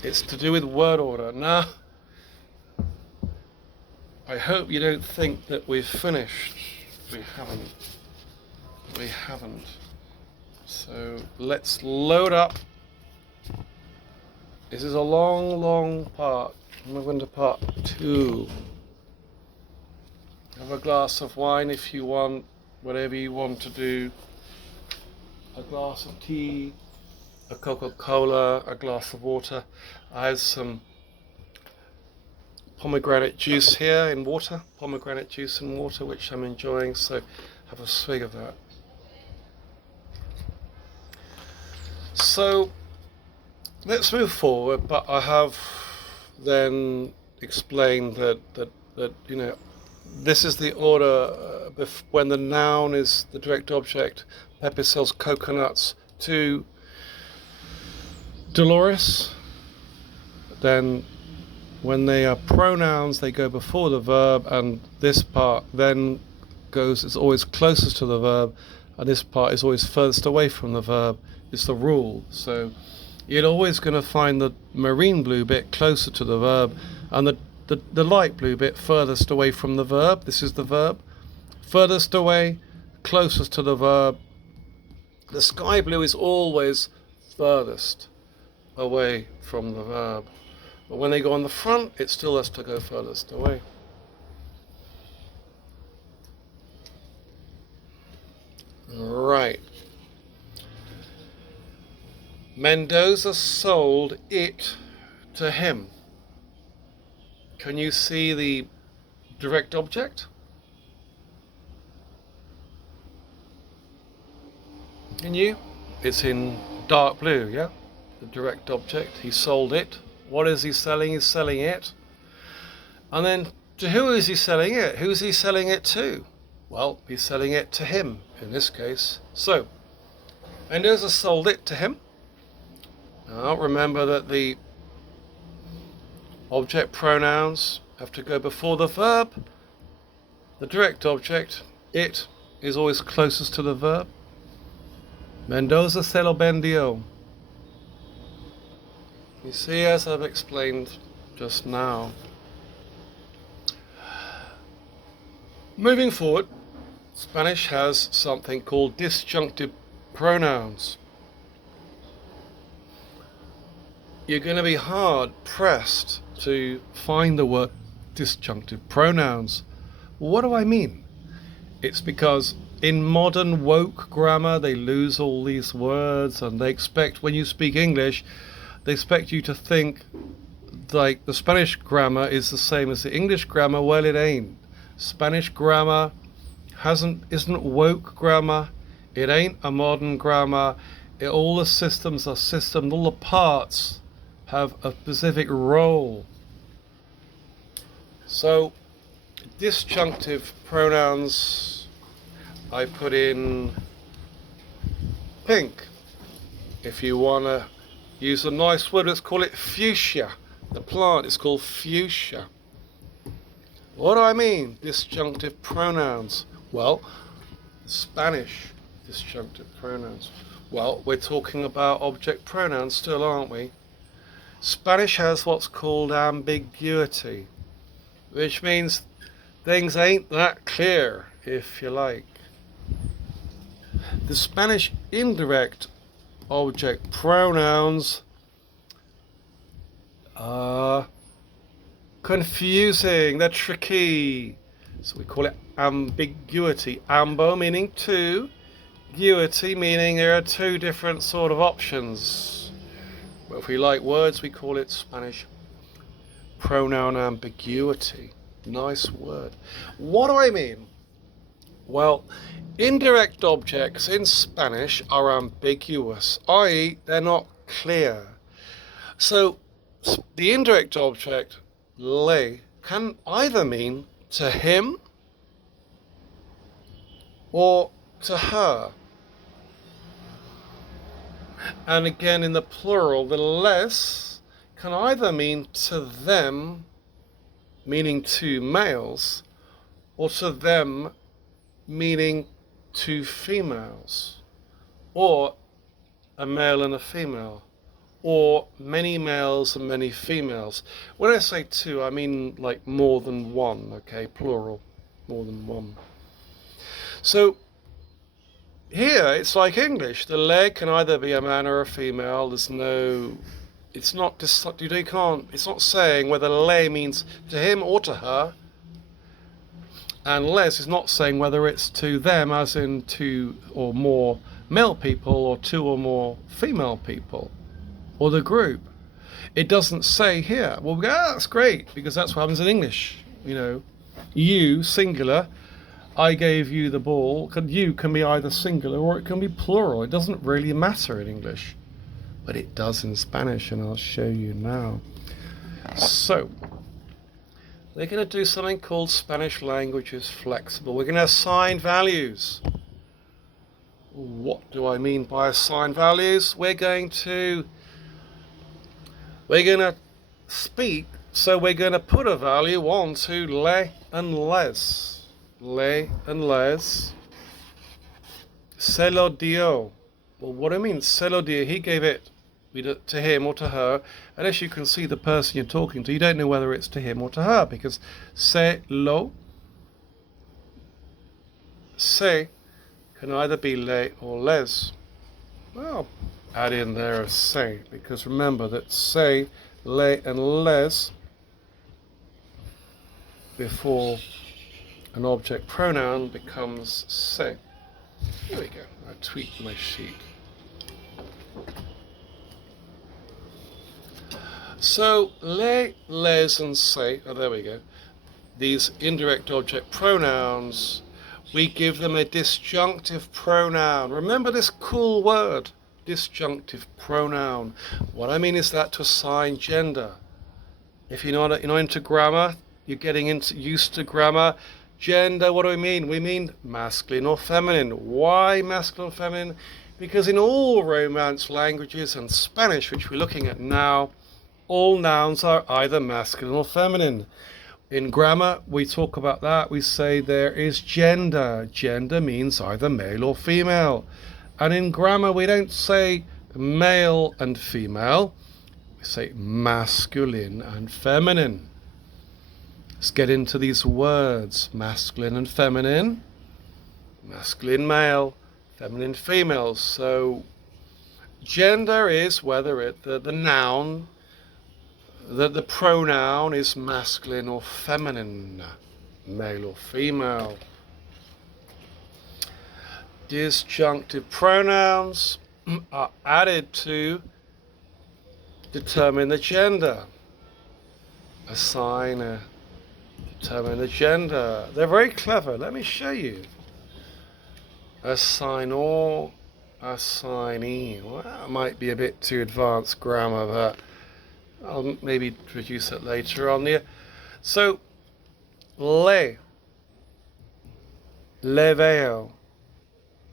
It's to do with word order. Now, I hope you don't think that we've finished. We haven't. We haven't. So let's load up. This is a long, long part. We're going to part 2. Have a glass of wine if you want, whatever you want to do. A glass of tea, a Coca-Cola, a glass of water. I have some pomegranate juice here in water, pomegranate juice in water, which I'm enjoying, so have a swig of that. So let's move forward, but I have then explained that you know, this is the order when the noun is the direct object. Pepe sells coconuts to Dolores. Then when they are pronouns, they go before the verb, and this part then is always closest to the verb, and this part is always furthest away from the verb. It's the rule. So you're always going to find the marine blue bit closer to the verb, and the light blue bit furthest away from the verb. This is the verb. Furthest away, closest to the verb. The sky blue is always furthest away from the verb. But when they go on the front, it still has to go furthest away. Right. Mendoza sold it to him. Can you see the direct object? Can you? It's in dark blue, yeah? The direct object. He sold it. What is he selling? He's selling it. And then to who is he selling it? Who's he selling it to? Well, he's selling it to him in this case. So, Mendoza sold it to him. Now remember that the object pronouns have to go before the verb. The direct object, it, is always closest to the verb. Mendoza se lo vendió. You see, as I've explained just now. Moving forward, Spanish has something called disjunctive pronouns. You're going to be hard pressed to find the word disjunctive pronouns. What do I mean? It's because in modern woke grammar they lose all these words, and they expect, when you speak English, they expect you to think like the Spanish grammar is the same as the English grammar. Well, it ain't. Spanish grammar isn't woke grammar. It ain't a modern grammar. All the systems are systems. All the parts have a specific role. So, disjunctive pronouns, I put in pink. If you want to use a nice word, let's call it fuchsia. The plant is called fuchsia. What do I mean, disjunctive pronouns? Well, Spanish disjunctive pronouns. Well, we're talking about object pronouns still, aren't we? Spanish has what's called ambiguity, which means things ain't that clear, if you like. The Spanish indirect object pronouns are confusing, they're tricky. So we call it ambiguity. Ambo meaning two, guity meaning there are two different sort of options. But if we like words, we call it Spanish pronoun ambiguity. Nice word. What do I mean? Well, indirect objects in Spanish are ambiguous, i.e. they're not clear. So the indirect object, le, can either mean to him or to her. And again, in the plural, the les can either mean to them, meaning two males, or to them, meaning two females, or a male and a female, or many males and many females. When I say two, I mean like more than one, okay, plural, more than one. So here it's like English. The le can either be a man or a female. There's no, it's not, you can't, it's not saying whether le means to him or to her. And les is not saying whether it's to them, as in two or more male people, or two or more female people, or the group. It doesn't say here. Well, we go, that's great, because that's what happens in English. You know, you, singular, I gave you the ball. You can be either singular or it can be plural. It doesn't really matter in English, but it does in Spanish, and I'll show you now. So we're going to do something called Spanish language is flexible. We're going to assign values. What do I mean by assign values? We're going to speak, so we're going to put a value onto le and les. Le and les. Se lo dio. Well, what do I mean? Se lo dio. He gave it to him or to her. And as you can see, the person you're talking to, you don't know whether it's to him or to her, because se lo, se, can either be le or les. Well, add in there a se, because remember that se, le, and les before an object pronoun becomes se. Here we go. I tweaked my sheet. So le, les, and se, oh, there we go. These indirect object pronouns, we give them a disjunctive pronoun. Remember this cool word, disjunctive pronoun. What I mean is that to assign gender. If you're not into grammar, you're getting used to grammar. Gender, what do we mean? We mean masculine or feminine. Why masculine or feminine? Because in all Romance languages and Spanish, which we're looking at now, all nouns are either masculine or feminine. In grammar, we talk about that. We say there is gender. Gender means either male or female. And in grammar, we don't say male and female. We say masculine and feminine. Let's get into these words. Masculine and feminine. Masculine male, feminine female. So gender is whether the noun, the pronoun is masculine or feminine, male or female. Disjunctive pronouns are added to determine the gender. Assign, determine the gender. They're very clever. Let me show you. Assign or assignee. Well, that might be a bit too advanced grammar, but I'll maybe introduce it later on here. So, le veo.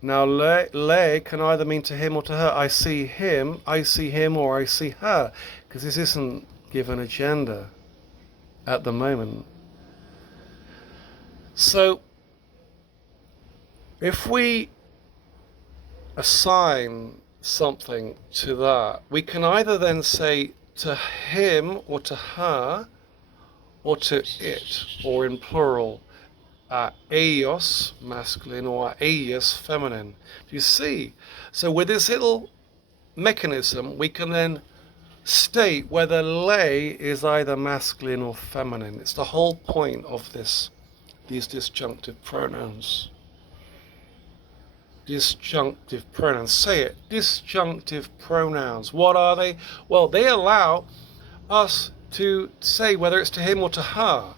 Now, le can either mean to him or to her. I see him, or I see her, because this isn't given a gender at the moment. So, if we assign something to that, we can either then say to him or to her, or to it, or in plural, ellos, masculine, or ellas, feminine. Do you see? So with this little mechanism, we can then state whether le is either masculine or feminine. It's the whole point of this these disjunctive pronouns. Disjunctive pronouns. Say it. Disjunctive pronouns. What are they? Well, they allow us to say whether it's to him or to her.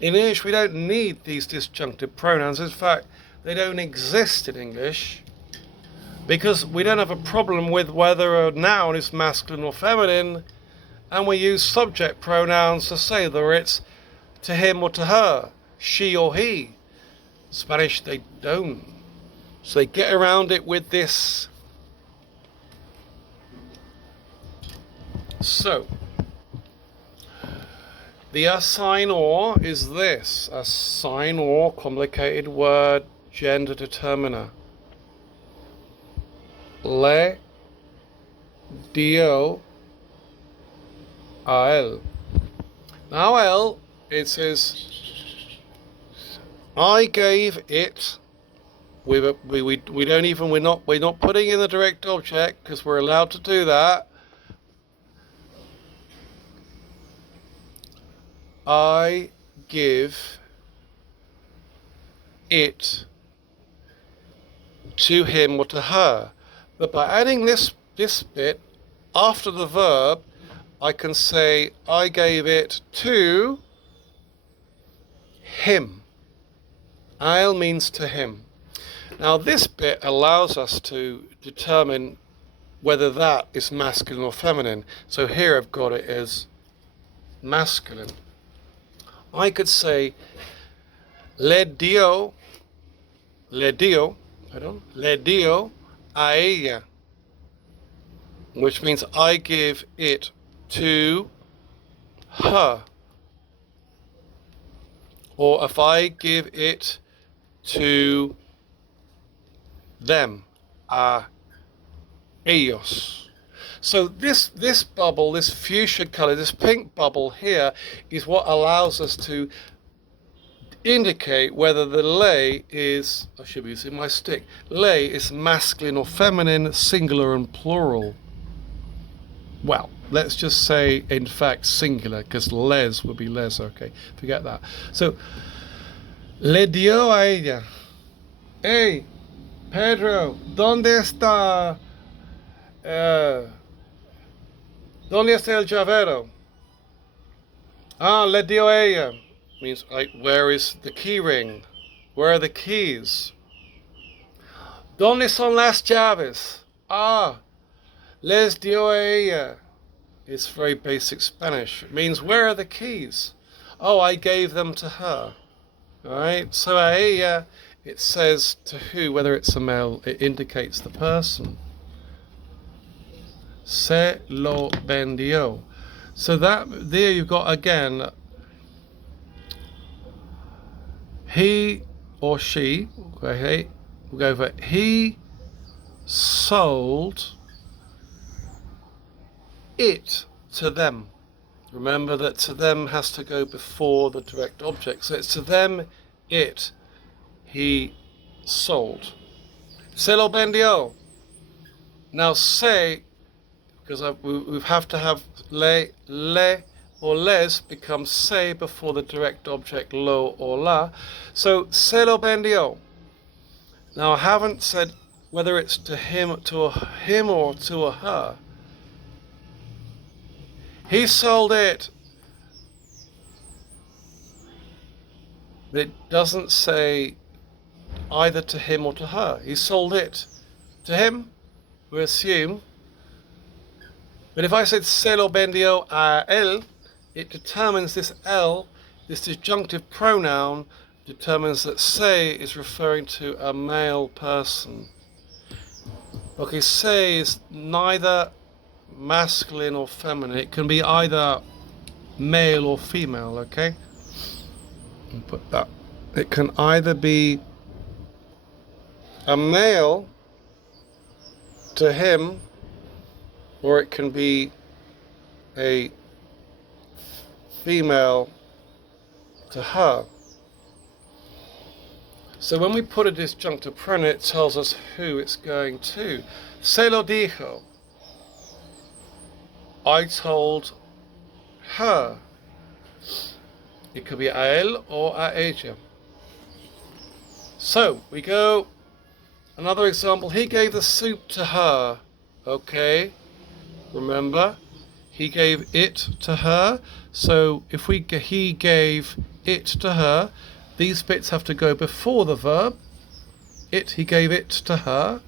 In English, we don't need these disjunctive pronouns. In fact, they don't exist in English because we don't have a problem with whether a noun is masculine or feminine, and we use subject pronouns to say whether it's to him or to her, she or he. Spanish, they don't. So they get around it with this. So, the assign or is this. Assign or, complicated word, gender determiner. Le dio a él. Now él, it says, I gave it. We don't even, we're not putting in the direct object because we're allowed to do that. I give it to him or to her. But by adding this bit after the verb, I can say I gave it to him. I'll means to him. Now this bit allows us to determine whether that is masculine or feminine. So here I've got it as masculine. I could say le dio a ella, which means I give it to her. Or if I give it to them, a ellos. So this bubble, this fuchsia color, this pink bubble here is what allows us to indicate whether the lei is, I should be using my stick, lei is masculine or feminine, singular and plural. Well, let's just say in fact singular, because les would be les, okay, forget that. So, le dio a ella. Hey, Pedro, ¿dónde está? ¿Dónde está el llavero? Ah, le dio a ella. Means, like, where is the key ring? Where are the keys? ¿Dónde son las llaves? Ah, les dio a ella. It's very basic Spanish. It means, where are the keys? Oh, I gave them to her. Alright, so a ella, it says to who, whether it's a male, it indicates the person. Se lo vendió. So that, there you've got again, he or she, okay, we'll go for he sold it to them. Remember that to them has to go before the direct object. So it's to them, it, he sold. Se lo vendió. Now say, because we have to have le or les becomes se before the direct object lo or la. So se lo vendió. Now I haven't said whether it's to him or to a her. He sold it. It doesn't say either to him or to her. He sold it to him, we assume. But if I said se lo vendió a él, it determines this él, this disjunctive pronoun, determines that se is referring to a male person. Okay, se is neither masculine or feminine. It can be either male or female, okay? And put that. It can either be a male to him, or it can be a female to her. So when we put a disjunctive pronoun, it tells us who it's going to. Se lo dijo. I told her. It could be a él or a ella. So we go, another example, he gave the soup to her. Okay, remember, he gave it to her. So if he gave it to her, these bits have to go before the verb. He gave it to her.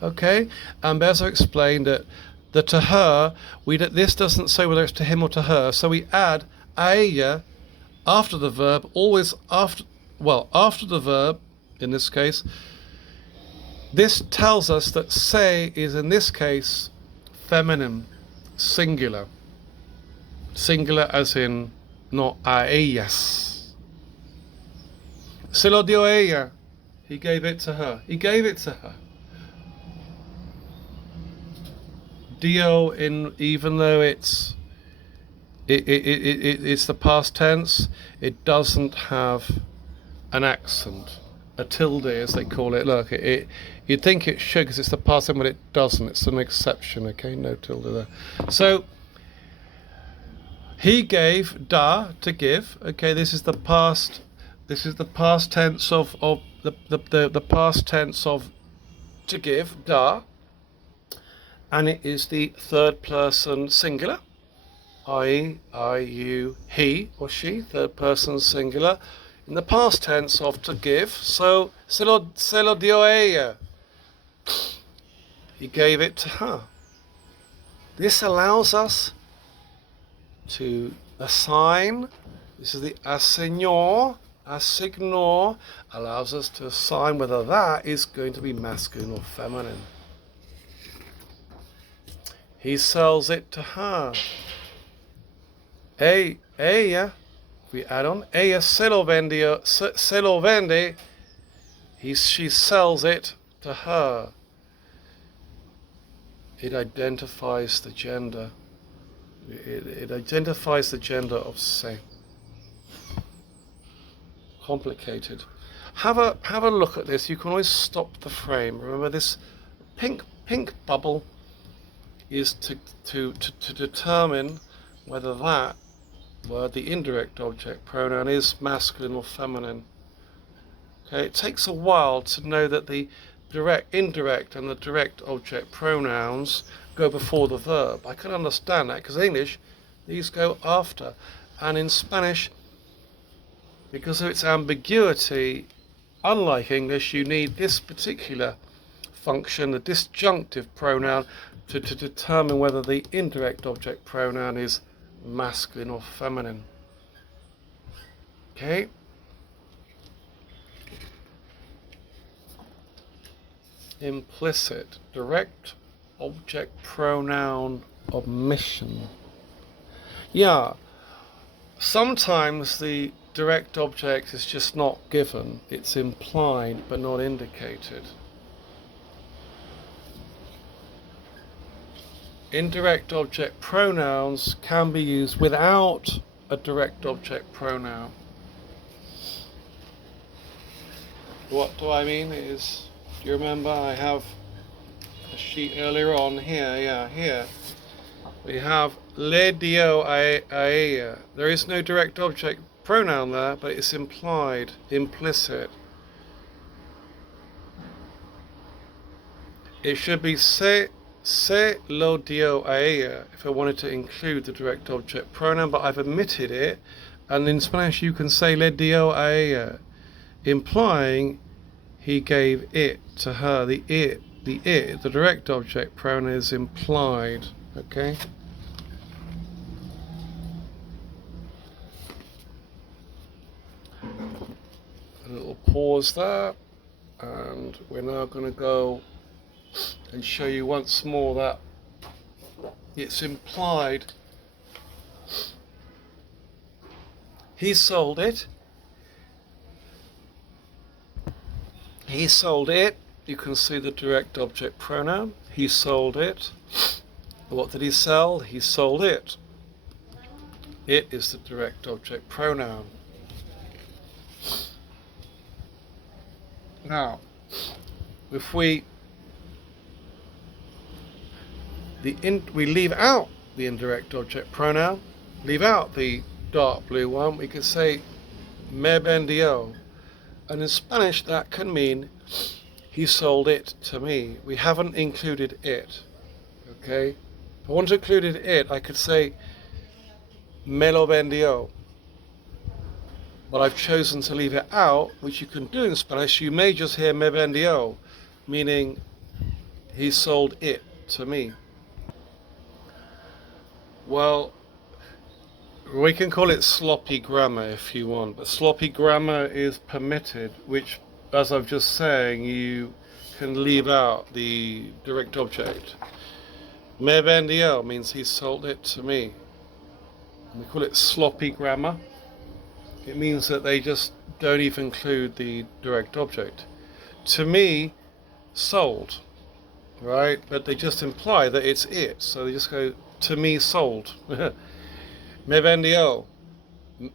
Okay, and Bezo explained that the to her, this doesn't say whether it's to him or to her, so we add a ella after the verb, always after the verb in this case. This tells us that se is in this case feminine, singular. Singular as in not a ellas. Se lo dio ella. He gave it to her. He gave it to her. Dio, even though it's the past tense, it doesn't have an accent, a tilde as they call it. Look, you'd think it should because it's the past tense, but it doesn't. It's an exception. Okay, no tilde there. So he gave da to give. Okay, this is the past. This is the past tense of the past tense of to give, da. And it is the third person singular, i.e. I, you, he or she, third person singular, in the past tense of to give. So, se lo dio ella. He gave it to her. This allows us to assign, this is the assignor, allows us to assign whether that is going to be masculine or feminine. He sells it to her. Ella, if we add on, ella se lo vende, she sells it to her. It identifies the gender. It identifies the gender of se. Complicated. Have a look at this. You can always stop the frame. Remember this pink bubble is to determine whether that word, the indirect object pronoun, is masculine or feminine. Okay, it takes a while to know that the indirect and the direct object pronouns go before the verb. I can understand that because in English these go after, and in Spanish, because of its ambiguity, unlike English, you need this particular function, the disjunctive pronoun, to determine whether the indirect object pronoun is masculine or feminine. Okay? Implicit, direct object pronoun omission. Yeah, sometimes the direct object is just not given, it's implied but not indicated. Indirect object pronouns can be used without a direct object pronoun. What do I mean is, do you remember I have a sheet earlier on here, here. We have le dio a ella. There is no direct object pronoun there, but it's implied, implicit. It should be se lo dio a ella if I wanted to include the direct object pronoun, but I've omitted it, and in Spanish you can say le dio a ella, implying he gave it to her. The direct object pronoun is implied. Okay. A little pause there, and we're now going to go and show you once more that it's implied. He sold it. He sold it. You can see the direct object pronoun. He sold it. What did he sell? He sold it. It is the direct object pronoun. Now, if we leave out the indirect object pronoun, leave out the dark blue one, we could say me vendió. And in Spanish, that can mean he sold it to me. We haven't included it. Okay? If I want to include it, I could say me lo vendió. But I've chosen to leave it out, which you can do in Spanish. You may just hear me vendió, meaning he sold it to me. Well, we can call it sloppy grammar if you want, but sloppy grammar is permitted, which, as I've just saying, you can leave out the direct object. Me vendió means he sold it to me. We call it sloppy grammar. It means that they just don't even include the direct object. To me, sold, right? But they just imply that it's it. So they just go, to me, sold. Me vendió,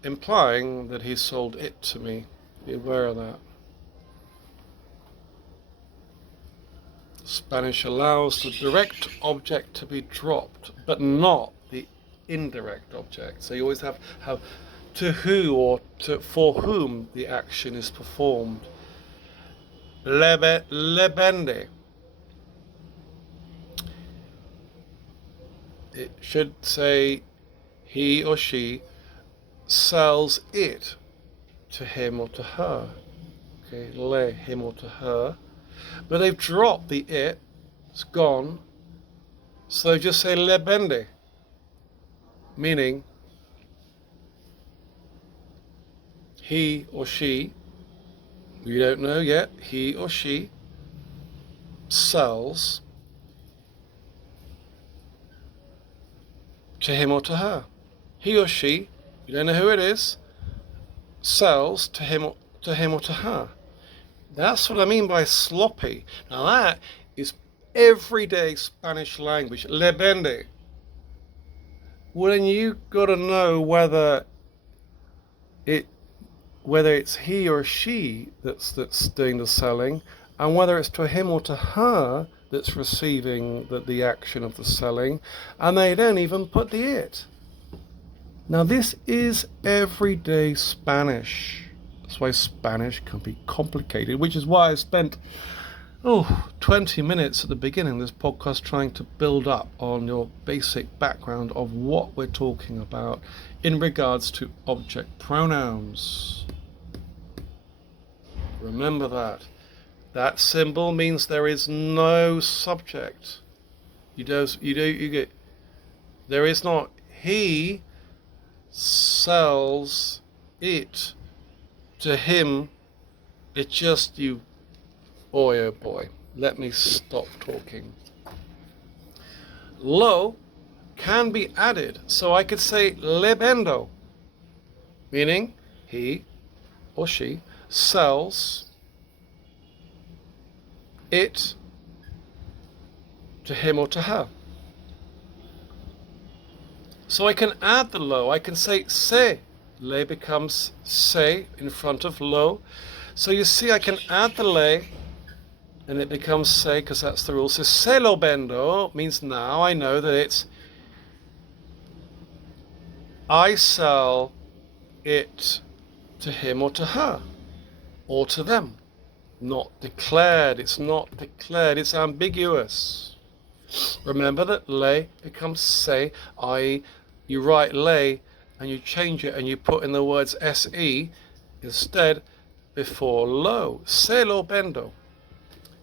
implying that he sold it to me. Be aware of that. Spanish allows the direct object to be dropped, but not the indirect object. So you always have to who or for whom the action is performed. Le vende. It should say he or she sells it to him or to her. Okay, le, him or to her. But they've dropped the it, it's gone. So they just say le vende, meaning he or she, we don't know yet, he or she sells to him or to her. He or she, you don't know who it is, sells to him or to her. That's what I mean by sloppy. Now that is everyday Spanish language. Le vende. Well, then you got to know whether it's he or she that's doing the selling, and whether it's to him or to her that's receiving the action of the selling, and they don't even put the it. Now this is everyday Spanish. That's why Spanish can be complicated, which is why I spent 20 minutes at the beginning of this podcast trying to build up on your basic background of what we're talking about in regards to object pronouns. Remember that. That symbol means there is no subject. You get. There is not he sells it to him. It's just you. Boy, oh boy. Let me stop talking. Lo can be added. So I could say le vendo, meaning he or she sells it to him or to her. So I can add the lo. I can say se. Le becomes se in front of lo. So you see I can add the le and it becomes se because that's the rule. So se lo vendo means now I know that it's I sell it to him or to her or to them. Not declared. It's not declared. It's ambiguous. Remember that le becomes se, i.e. you write le and you change it and you put in the words se instead before lo. Se lo vendo.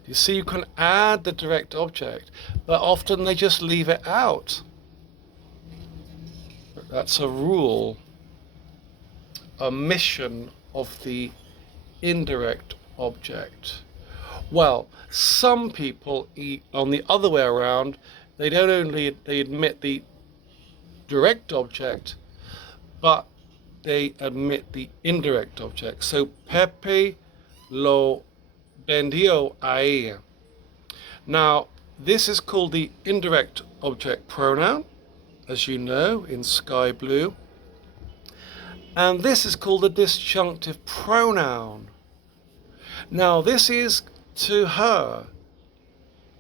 You see, you can add the direct object, but often they just leave it out. That's a rule. Omission of the indirect object. Well, some people, on the other way around, they don't only they admit the direct object, but they admit the indirect object. So Pepe lo vendió a ella. Now, this is called the indirect object pronoun, as you know, in sky blue. And this is called the disjunctive pronoun. Now, this is to her,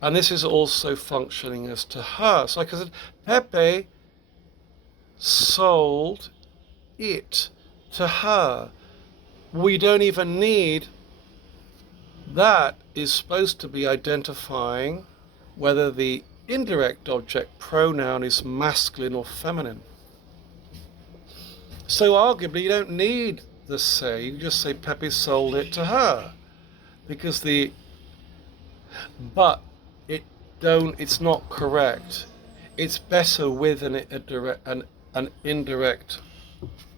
and this is also functioning as to her. So like I said, Pepe sold it to her. We don't even need That is supposed to be identifying whether the indirect object pronoun is masculine or feminine. So arguably you don't need the say, you just say Pepe sold it to her. Because but it's not correct. It's better with an indirect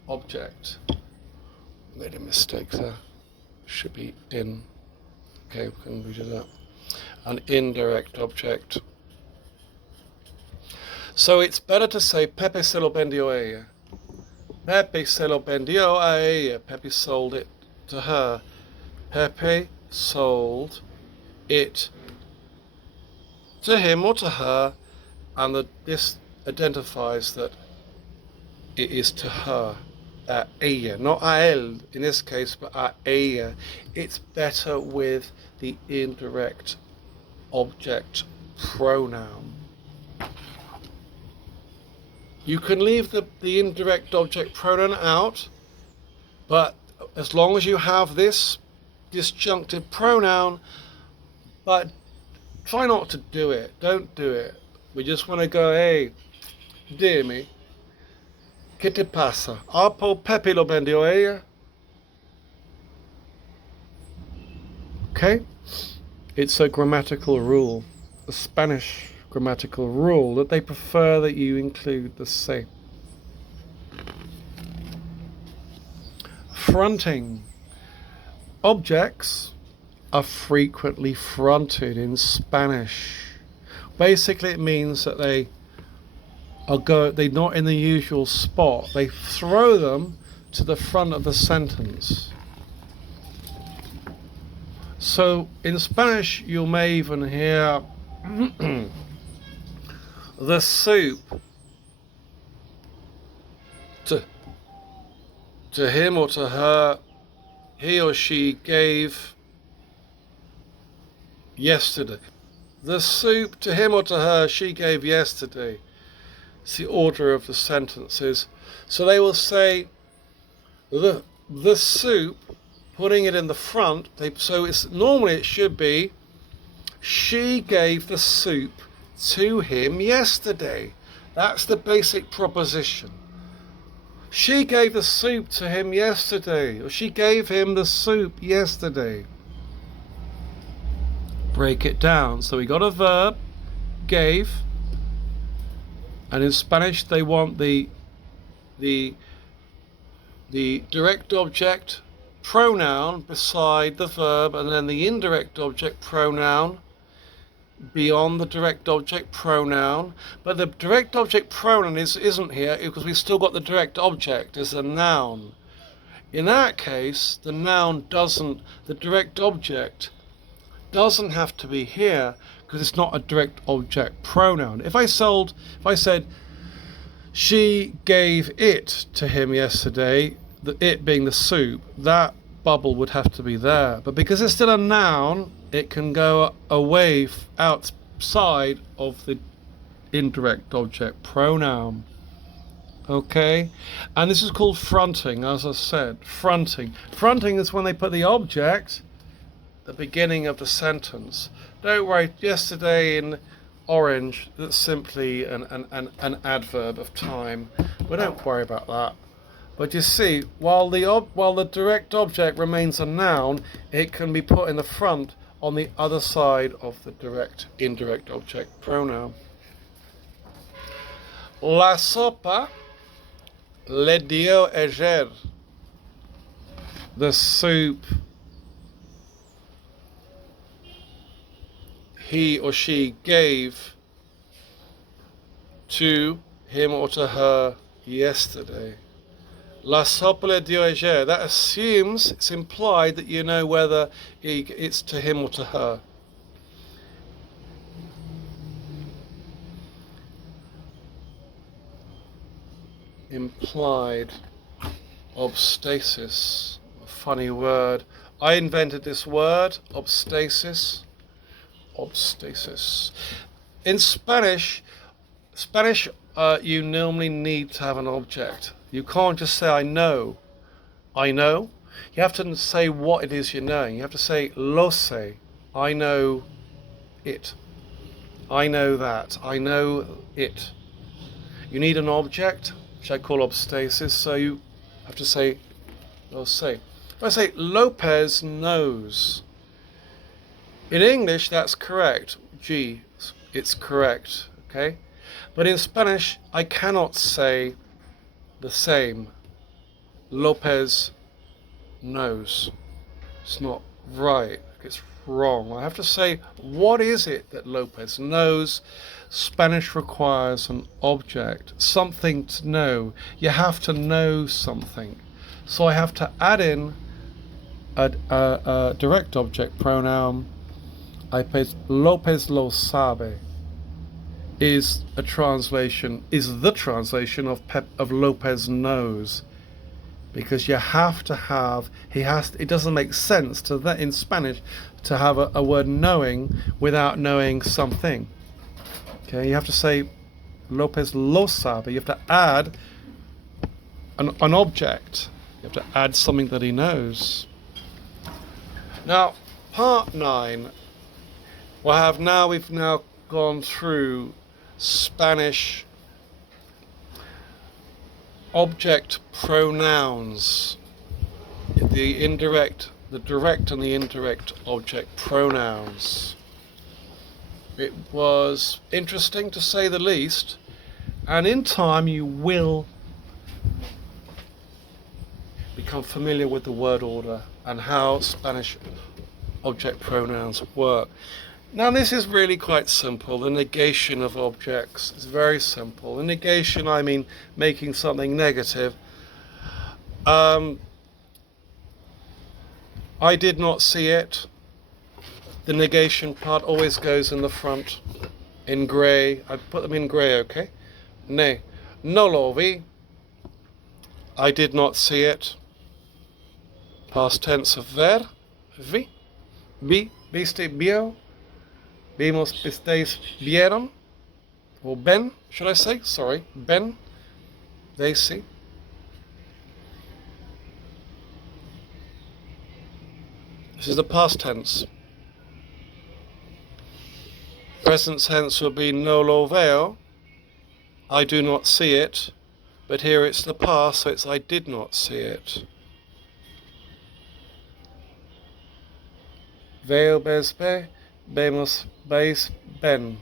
object. Made a mistake there. Should be in. Okay, we can redo that. An indirect object. So it's better to say Pepe se lo vendió a ella. Pepe se lo vendió a ella. Pepe sold it to her. Pepe sold it to him or to her, and this identifies that it is to her. A ella, not a él in this case, but a ella. It's better with the indirect object pronoun. You can leave the indirect object pronoun out, but as long as you have this disjunctive pronoun, but try not to do it. Don't do it. We just want to go, hey, dime, ¿qué te pasa? ¿Apo Pepe lo vendió a ella? Okay? It's a grammatical rule, a Spanish grammatical rule, that they prefer that you include the se. Fronting. Objects are frequently fronted in Spanish. Basically it means that they're not in the usual spot. They throw them to the front of the sentence. So in Spanish you may even hear the soup to him or to her, he or she gave yesterday. The soup to him or to her, she gave yesterday. It's the order of the sentences. So they will say the soup, putting it in the front. Normally it should be, she gave the soup to him yesterday. That's the basic proposition. She gave the soup to him yesterday, or she gave him the soup yesterday. Break it down. So we got a verb, gave, and in Spanish they want the direct object pronoun beside the verb, and then the indirect object pronoun beyond the direct object pronoun. But the direct object pronoun isn't here because we've still got the direct object as a noun. In that case, the direct object doesn't have to be here because it's not a direct object pronoun. If I said she gave it to him yesterday, the it being the soup, that bubble would have to be there. But because it's still a noun, it can go away outside of the indirect object pronoun. Okay? And this is called fronting, as I said. Fronting. Fronting is when they put the object at the beginning of the sentence. Don't worry, yesterday in orange, that's simply an adverb of time. We don't worry about that. But you see, while the direct object remains a noun, it can be put in the front on the other side of the indirect object pronoun. La sopa le dio ayer. The soup he or she gave to him or to her yesterday. La sopa le dio ayer. That assumes, it's implied that you know whether it's to him or to her. Implied obstasis, a funny word. I invented this word, obstasis. Obstasis. In Spanish, you normally need to have an object. You can't just say I know. You have to say what it is you're knowing. You have to say lo sé. I know it. I know that. I know it. You need an object, which I call obstasis, so you have to say lo sé. If I say Lopez knows, in English that's correct. G, it's correct, okay? But in Spanish, I cannot say the same. Lopez knows. It's not right. It's wrong. I have to say, what is it that Lopez knows? Spanish requires an object, something to know. You have to know something. So I have to add in a direct object pronoun. Lopez lo sabe is the translation of Lopez knows. Because you have to have, it doesn't make sense to that in Spanish to have a word knowing without knowing something. Okay, you have to say Lopez lo sabe. You have to add an object. You have to add something that he knows. Now, part 9, we've now gone through Spanish object pronouns, the direct and the indirect object pronouns. It was interesting to say the least, and in time you will become familiar with the word order and how Spanish object pronouns work. Now this is really quite simple. The negation of objects is very simple. In negation I mean making something negative. I did not see it. The negation part always goes in the front in grey. I put them in grey, okay? Ne. No lo vi. I did not see it. Past tense of ver. Vi. Vi. Viste. Vio. Vimos, visteis, vieron, or ven, should I say? Sorry, ven, they see. This is the past tense. Present tense will be no lo veo, I do not see it, but here it's the past, so it's I did not see it. Veo, ves, ve. Vemos, veis, ven,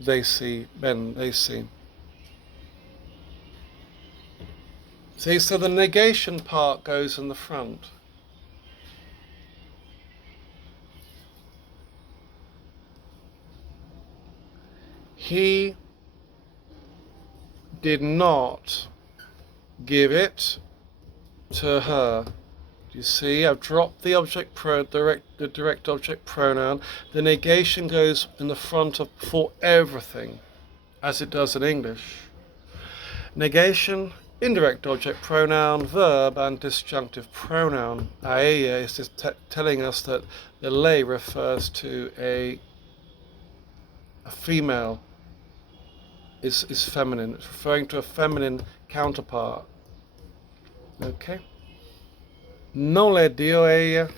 they see, ven, they see. See, so the negation part goes in the front. He did not give it to her. You see, I've dropped the direct object pronoun. The negation goes in the front for everything, as it does in English. Negation, indirect object pronoun, verb, and disjunctive pronoun. A ella is just telling us that the le refers to a female, is feminine. It's referring to a feminine counterpart. Okay? No le dio ella,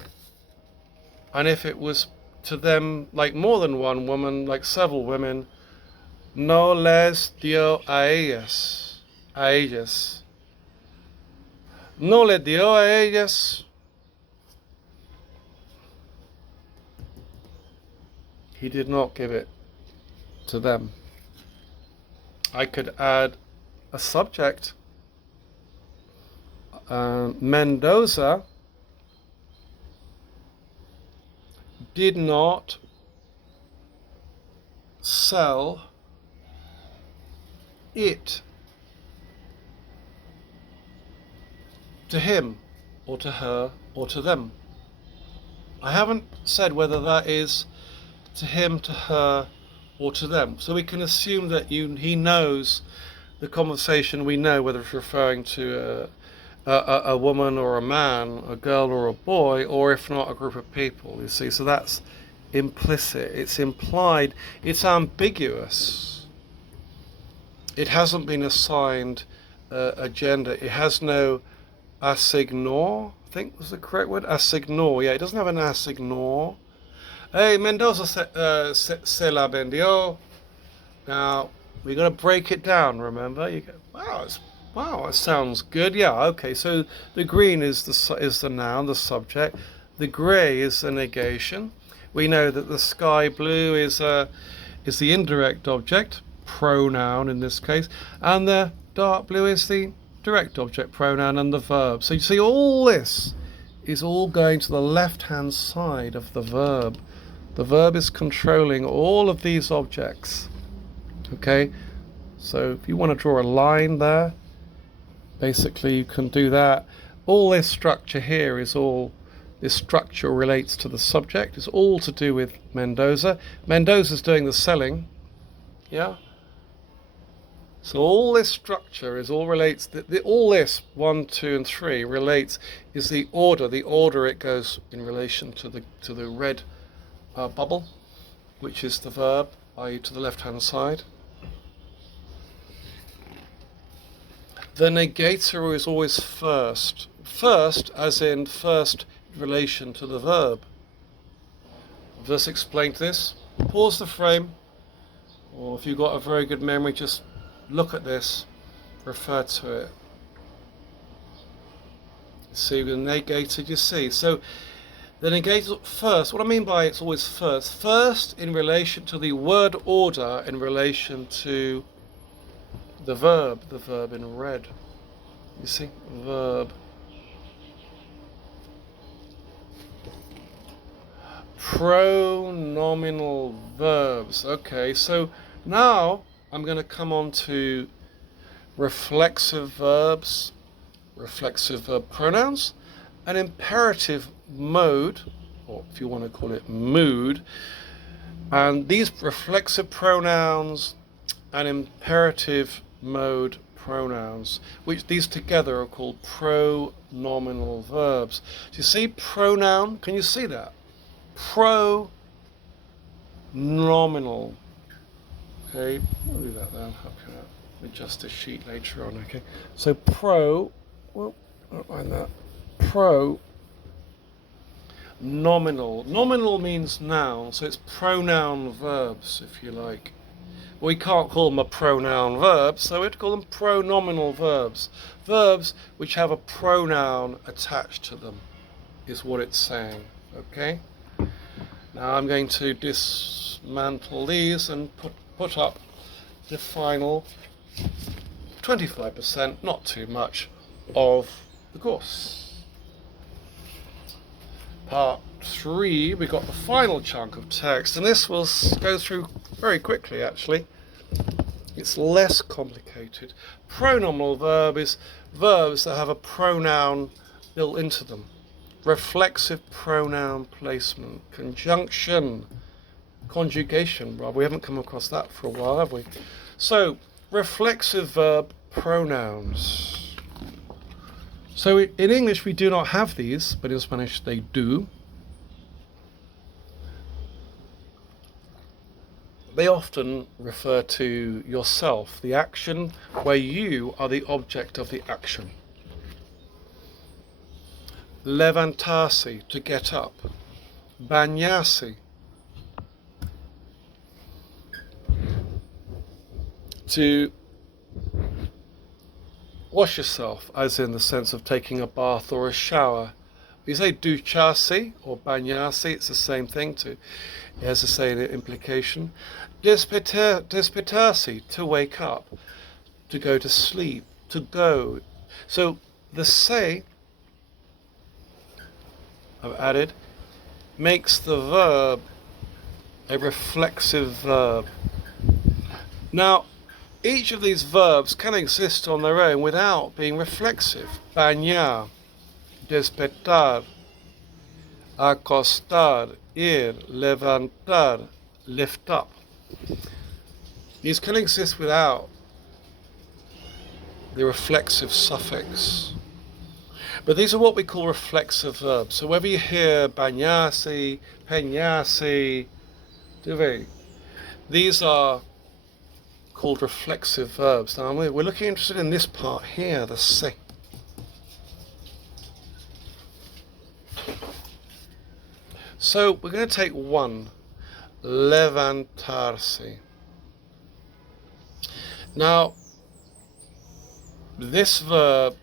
and if it was to them like more than one woman, like several women, no les dio a ellas. No le dio a ellas. He did not give it to them. I could add a subject. Mendoza did not sell it to him or to her or to them. I haven't said whether that is to him, to her, or to them. So we can assume that he knows the conversation. We know whether it's referring to a woman or a man, a girl or a boy, or if not, a group of people, you see. So that's implicit, it's implied, it's ambiguous. It hasn't been assigned a gender. It has no assignor think was the correct word. Assignó. Yeah, it doesn't have an assignó. Hey, Mendoza se la vendió. Now, we got to break it down, remember? You go, wow, that sounds good. Yeah, okay. So the green is the noun, the subject. The grey is the negation. We know that the sky blue is the indirect object, pronoun in this case, and the dark blue is the direct object, pronoun, and the verb. So you see, all this is all going to the left-hand side of the verb. The verb is controlling all of these objects. Okay, so if you want to draw a line there, basically you can do that. All this structure here is all, this structure relates to the subject. It's all to do with Mendoza. Mendoza's doing the selling, yeah? So all this structure is all relates, all this 1, 2, and 3 relates, is the order it goes in relation to the red bubble, which is the verb, i.e. to the left-hand side. The negator is always first. First, as in first in relation to the verb. I've just explained this. Pause the frame, or if you've got a very good memory, just look at this, refer to it. See the negated, you see. So the negator first, what I mean by it's always first. First in relation to the word order in relation to the verb in red. You see, verb. Pronominal verbs. Okay, so now I'm going to come on to reflexive verbs, reflexive verb pronouns, an imperative mode, or if you want to call it mood, and these reflexive pronouns and imperative mode pronouns, which these together are called pronominal verbs. Do you see pronoun? Can you see that? Pronominal. Okay, I'll do that then. Help you out. Adjust this sheet later on. Okay, so well, don't mind that. Nominal. Nominal means noun, so it's pronoun verbs, if you like. We can't call them a pronoun verb, so we have to call them pronominal verbs. Verbs which have a pronoun attached to them is what it's saying. Okay? Now I'm going to dismantle these and put up the final 25%, not too much, of the course. Part 3, we got the final chunk of text, and this will go through very quickly actually. It's less complicated. Pronominal verb is verbs that have a pronoun built into them. Reflexive pronoun placement, conjunction, conjugation. Well, we haven't come across that for a while, have we? So, reflexive verb pronouns. So in English we do not have these, but in Spanish they do. They often refer to yourself, the action where you are the object of the action. Levantarse, to get up. Bañarse, to wash yourself, as in the sense of taking a bath or a shower. If you say ducharse or bañarse, it's the same thing. It has the same implication. Despertarse, to wake up, to go to sleep, to go. So the se I've added makes the verb a reflexive verb. Now, each of these verbs can exist on their own without being reflexive. Bañar, despertar, acostar, ir, levantar, lift up. These can exist without the reflexive suffix. But these are what we call reflexive verbs. So whether you hear bañarse, peñarse, these are called reflexive verbs. Now we're looking interested in this part here, the se. So we're going to take one. Levantarse. Now, this verb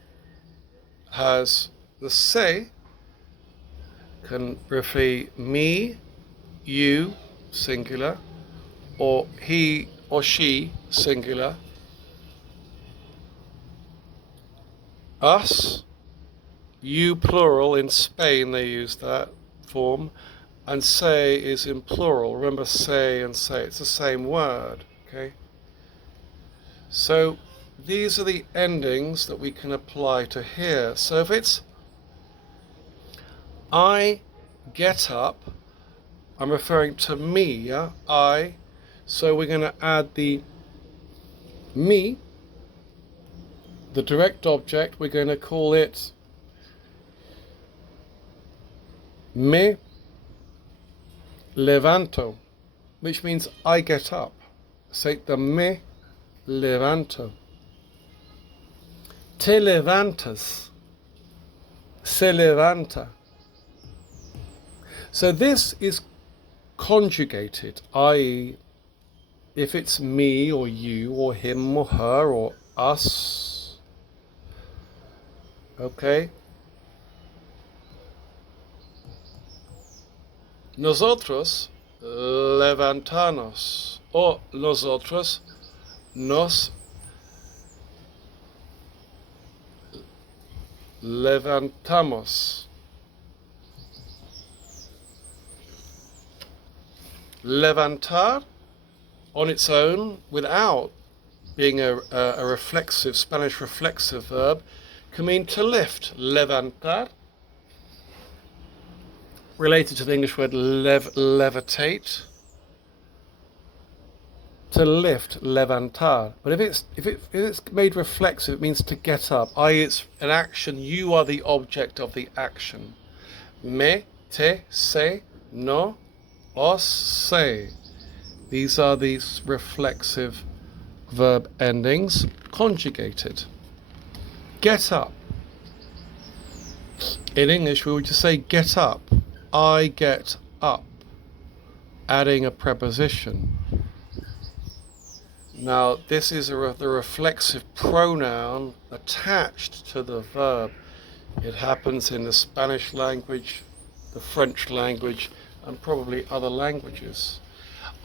has the se, can refer me, you, singular, or he or she, singular, us, you, plural. In Spain they use that form, and say is in plural. Remember, say and say, it's the same word, okay? So these are the endings that we can apply to here. So if it's I get up, I'm referring to me, yeah? I. So we're going to add the me, the direct object. We're going to call it me levanto, which means I get up. Say the me levanto. Te levantas. Se levanta. So this is conjugated, i.e., if it's me or you or him or her or us, okay? Nosotros levantarnos, o nosotros nos levantamos. Levantar on its own, without being a reflexive, Spanish reflexive verb, can mean to lift. Levantar, related to the English word levitate. To lift, levantar. But if it's made reflexive, it means to get up. I.e., it's an action. You are the object of the action. Me, te, se, no, os, se. These are these reflexive verb endings conjugated. Get up. In English, we would just say get up. I get up. Adding a preposition. Now, this is the reflexive pronoun attached to the verb. It happens in the Spanish language, the French language, and probably other languages.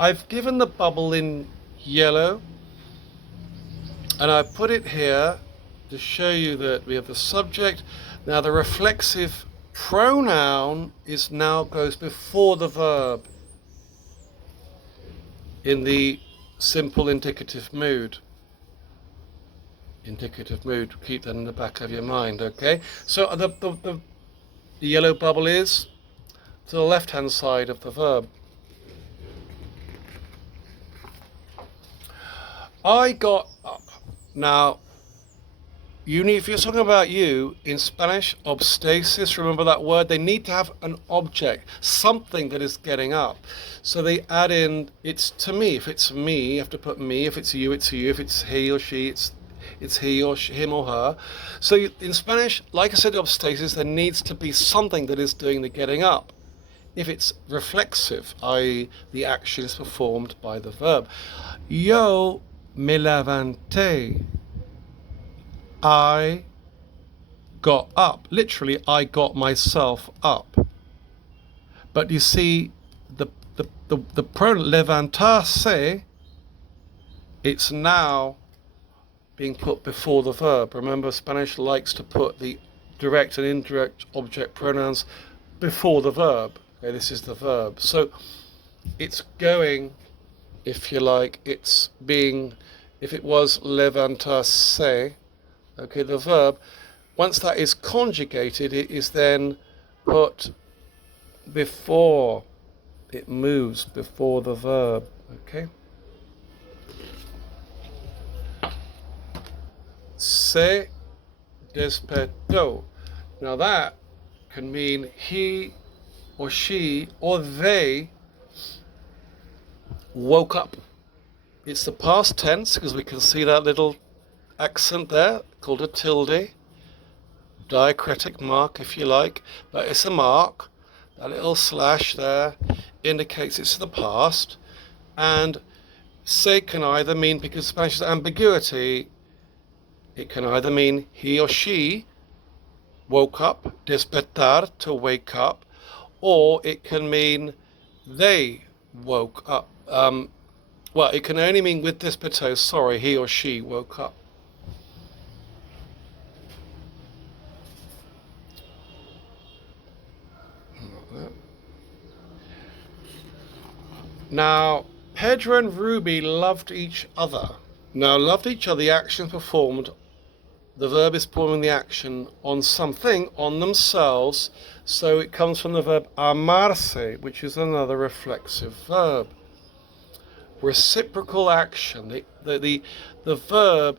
I've given the bubble in yellow, and I put it here to show you that we have the subject. Now, the reflexive pronoun goes before the verb in the simple indicative mood. Indicative mood, keep that in the back of your mind, okay? So the yellow bubble is to the left-hand side of the verb. I got up. Now, if you're talking about you, in Spanish, obstasis, remember that word? They need to have an object, something that is getting up. So they add in, it's to me. If it's me, you have to put me. If it's you, it's you. If it's he or she, it's he or him or her. So in Spanish, like I said, obstasis, there needs to be something that is doing the getting up. If it's reflexive, i.e. the action is performed by the verb. Yo me levanté. I got up. Literally, I got myself up. But you see, the pronoun levantarse, it's now being put before the verb. Remember, Spanish likes to put the direct and indirect object pronouns before the verb. Okay, this is the verb. So it's going, if you like, it's being, if it was levantarse, okay, the verb, once that is conjugated, it is then put before, it moves before the verb, okay? Se despertó. Now that can mean he or she or they woke up. It's the past tense because we can see that little accent there called a tilde, diacritic mark if you like, but it's a mark That little slash there indicates it's the past. And se can either mean, because Spanish is ambiguity, it can either mean he or she woke up, despertar, to wake up, or it can mean they woke up. Well, it can only mean with despertar, sorry, he or she woke up. Now, Pedro and Ruby loved each other. Now, loved each other, the action performed, the verb is performing the action on something, on themselves, so it comes from the verb amarse, which is another reflexive verb. Reciprocal action. The verb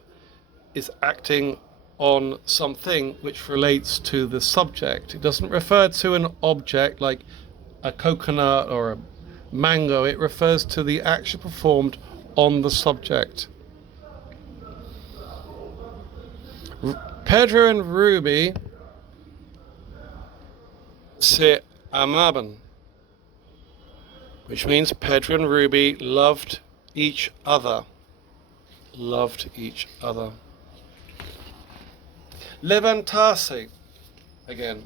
is acting on something which relates to the subject. It doesn't refer to an object like a coconut or a mango. It refers to the action performed on the subject. Pedro and Ruby se amaban, which means Pedro and Ruby loved each other. Loved each other. Levantarse, again.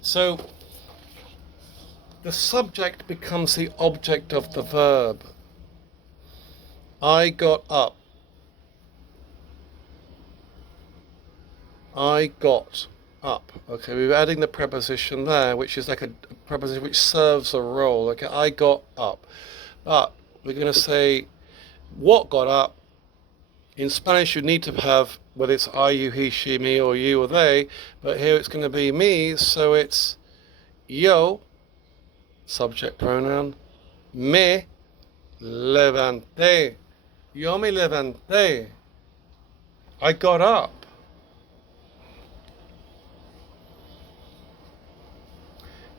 So, the subject becomes the object of the verb. I got up. I got up. Okay, we're adding the preposition there, which is like a preposition which serves a role. Okay, I got up. But we're going to say what got up. In Spanish, you need to have, whether it's I, you, he, she, me, or you, or they, but here it's going to be me, so it's yo, subject pronoun, me levanté. Yo me levanté. I got up.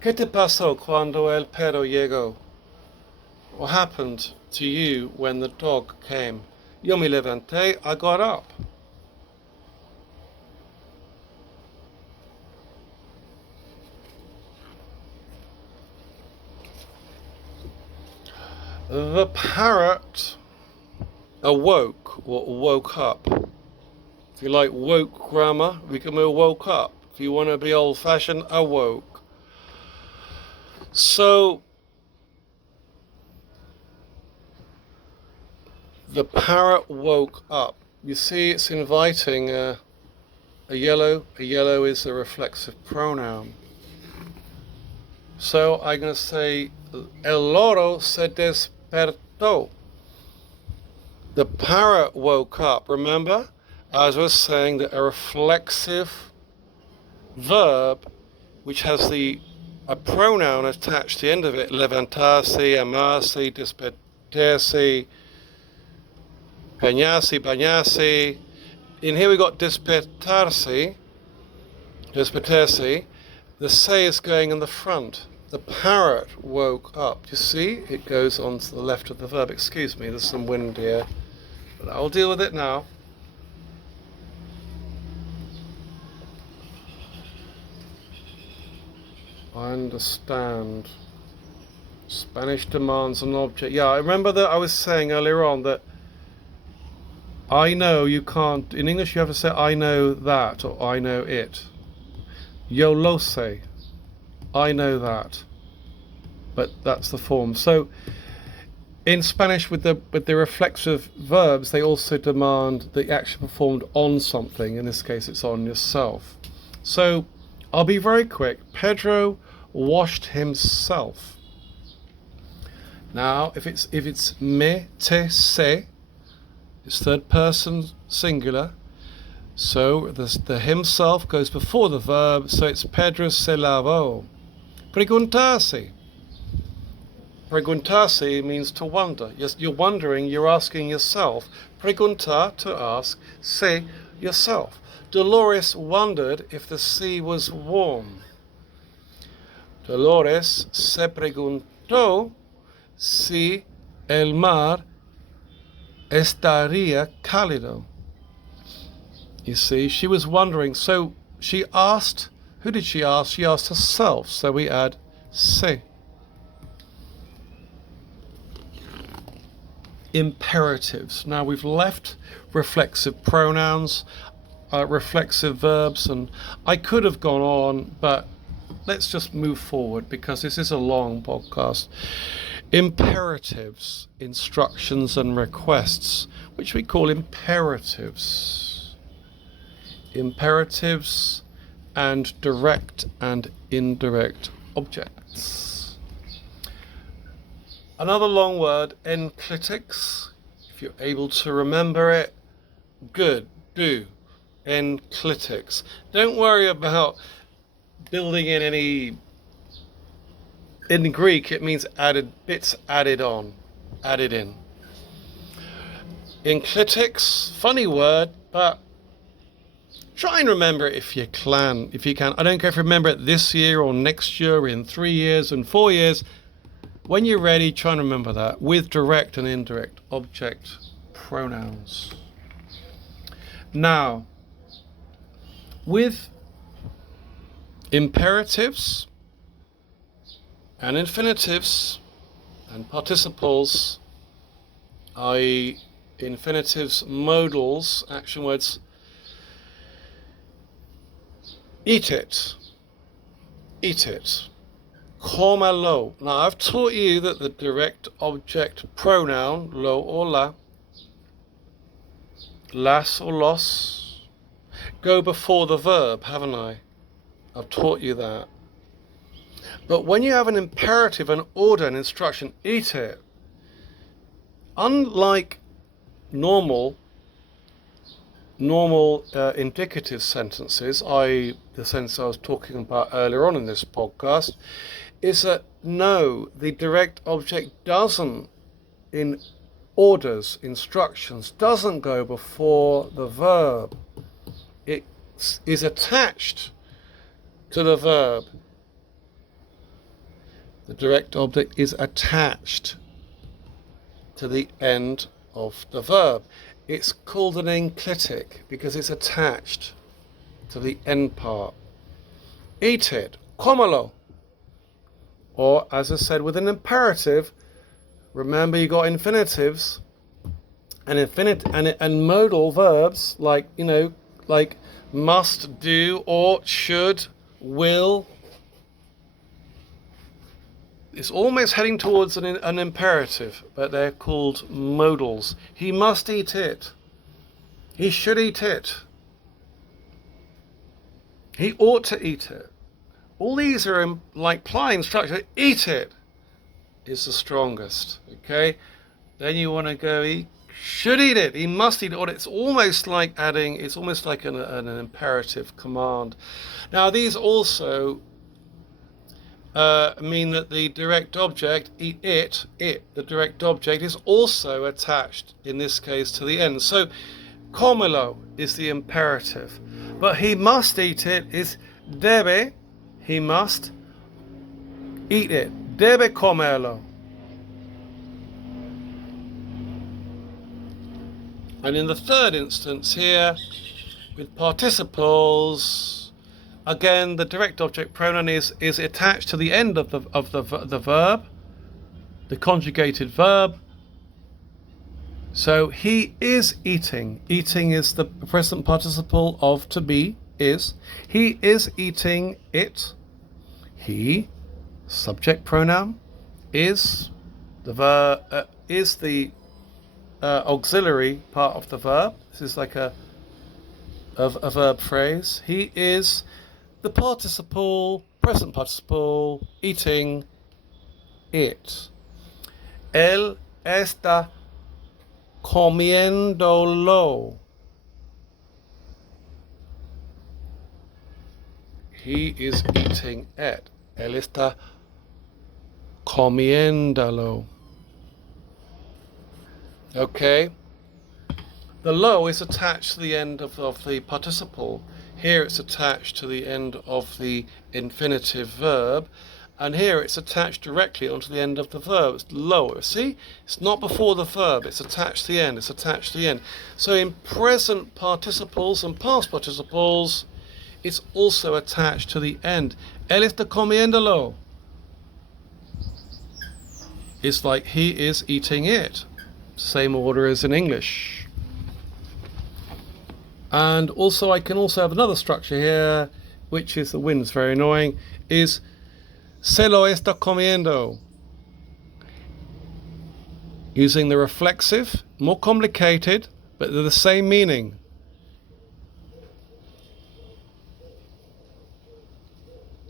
¿Qué te pasó cuando el perro llegó? What happened to you when the dog came? Yo me levanté, I got up. The parrot awoke or woke up. If you like woke grammar, we can move woke up. If you want to be old-fashioned, awoke. So the parrot woke up. You see, it's inviting a yellow. A yellow is a reflexive pronoun. So I'm going to say el loro se despertó. The parrot woke up. Remember, as I was saying, that a reflexive verb which has a pronoun attached to the end of it, levantarse, amarse, despertarse, bañarse, bañarse. In here we got despertarse. The se is going in the front. The parrot woke up. You see, it goes on to the left of the verb. Excuse me, there's some wind here, but I'll deal with it now. I understand. Spanish demands an object. Yeah, I remember that I was saying earlier on that I know you can't, in English you have to say I know that or I know it. Yo lo sé. I know that. But that's the form. So in Spanish with the reflexive verbs, they also demand the action performed on something. In this case it's on yourself. So I'll be very quick. Pedro washed himself. Now if it's me te se, it's third person singular, so the himself goes before the verb, so it's Pedro se lavó. Preguntarse. Preguntarse means to wonder. Yes, you're wondering, you're asking yourself. Preguntar, to ask. Se, yourself. Dolores wondered if the sea was warm. Dolores se preguntó si el mar estaría cálido. You see, she was wondering, so she asked Who did she ask? She asked herself. So we add se. Imperatives. Now we've left reflexive pronouns, reflexive verbs, and I could have gone on, but let's just move forward because this is a long podcast. Imperatives, instructions and requests, which we call imperatives. Imperatives and direct and indirect objects. Another long word, enclitics. If you're able to remember it, good, do. Enclitics. Don't worry about building in any. In Greek, it means added, bits added on, added in. Enclitics, funny word, but try and remember it if you can. I don't care if you remember it this year or next year, in 3 years and 4 years. When you're ready, try and remember that with direct and indirect object pronouns. Now, with imperatives and infinitives and participles, i.e. infinitives, modals, action words, eat it, comelo. Now I've taught you that the direct object pronoun, lo or la, las or los, go before the verb, haven't I? I've taught you that. But when you have an imperative, an order, an instruction, eat it, unlike normal indicative sentences, i.e. the sentence I was talking about earlier on in this podcast, is that no, the direct object doesn't, in orders, instructions, doesn't go before the verb. It is attached to the verb. The direct object is attached to the end of the verb. It's called an enclitic because it's attached to the end part. Eat it, comelo. Or, as I said, with an imperative, remember you got infinitives and modal verbs like, like must, do, ought, should, will. It's almost heading towards an imperative, but they're called modals. He must eat it. He should eat it. He ought to eat it. All these are like implying structure. Eat it is the strongest. Okay? Then you want to go, he should eat it. He must eat it. Or it's almost like adding, it's almost like an imperative command. Now, these also mean that the direct object, the direct object is also attached, in this case, to the end. So, comelo is the imperative. But he must eat it is debe, he must eat it. Debe comerlo. And in the third instance here, with participles, again, the direct object pronoun is attached to the end of the verb, the conjugated verb. So he is eating. Eating is the present participle of to be, is. He is eating it. He, subject pronoun, is the verb, is the auxiliary part of the verb. This is like a verb phrase. He is the participle, present participle, eating it. Él está comiéndolo. He is eating it. Él está comiéndolo. Okay? The lo is attached to the end of the participle. Here it's attached to the end of the infinitive verb. And here it's attached directly onto the end of the verb. It's lower. See? It's not before the verb. It's attached to the end. It's attached to the end. So in present participles and past participles, it's also attached to the end. Él está comiéndolo. It's like he is eating it. Same order as in English. And also I can also have another structure here, which is, the wind's very annoying, is se lo está comiendo. Using the reflexive, more complicated, but they're the same meaning.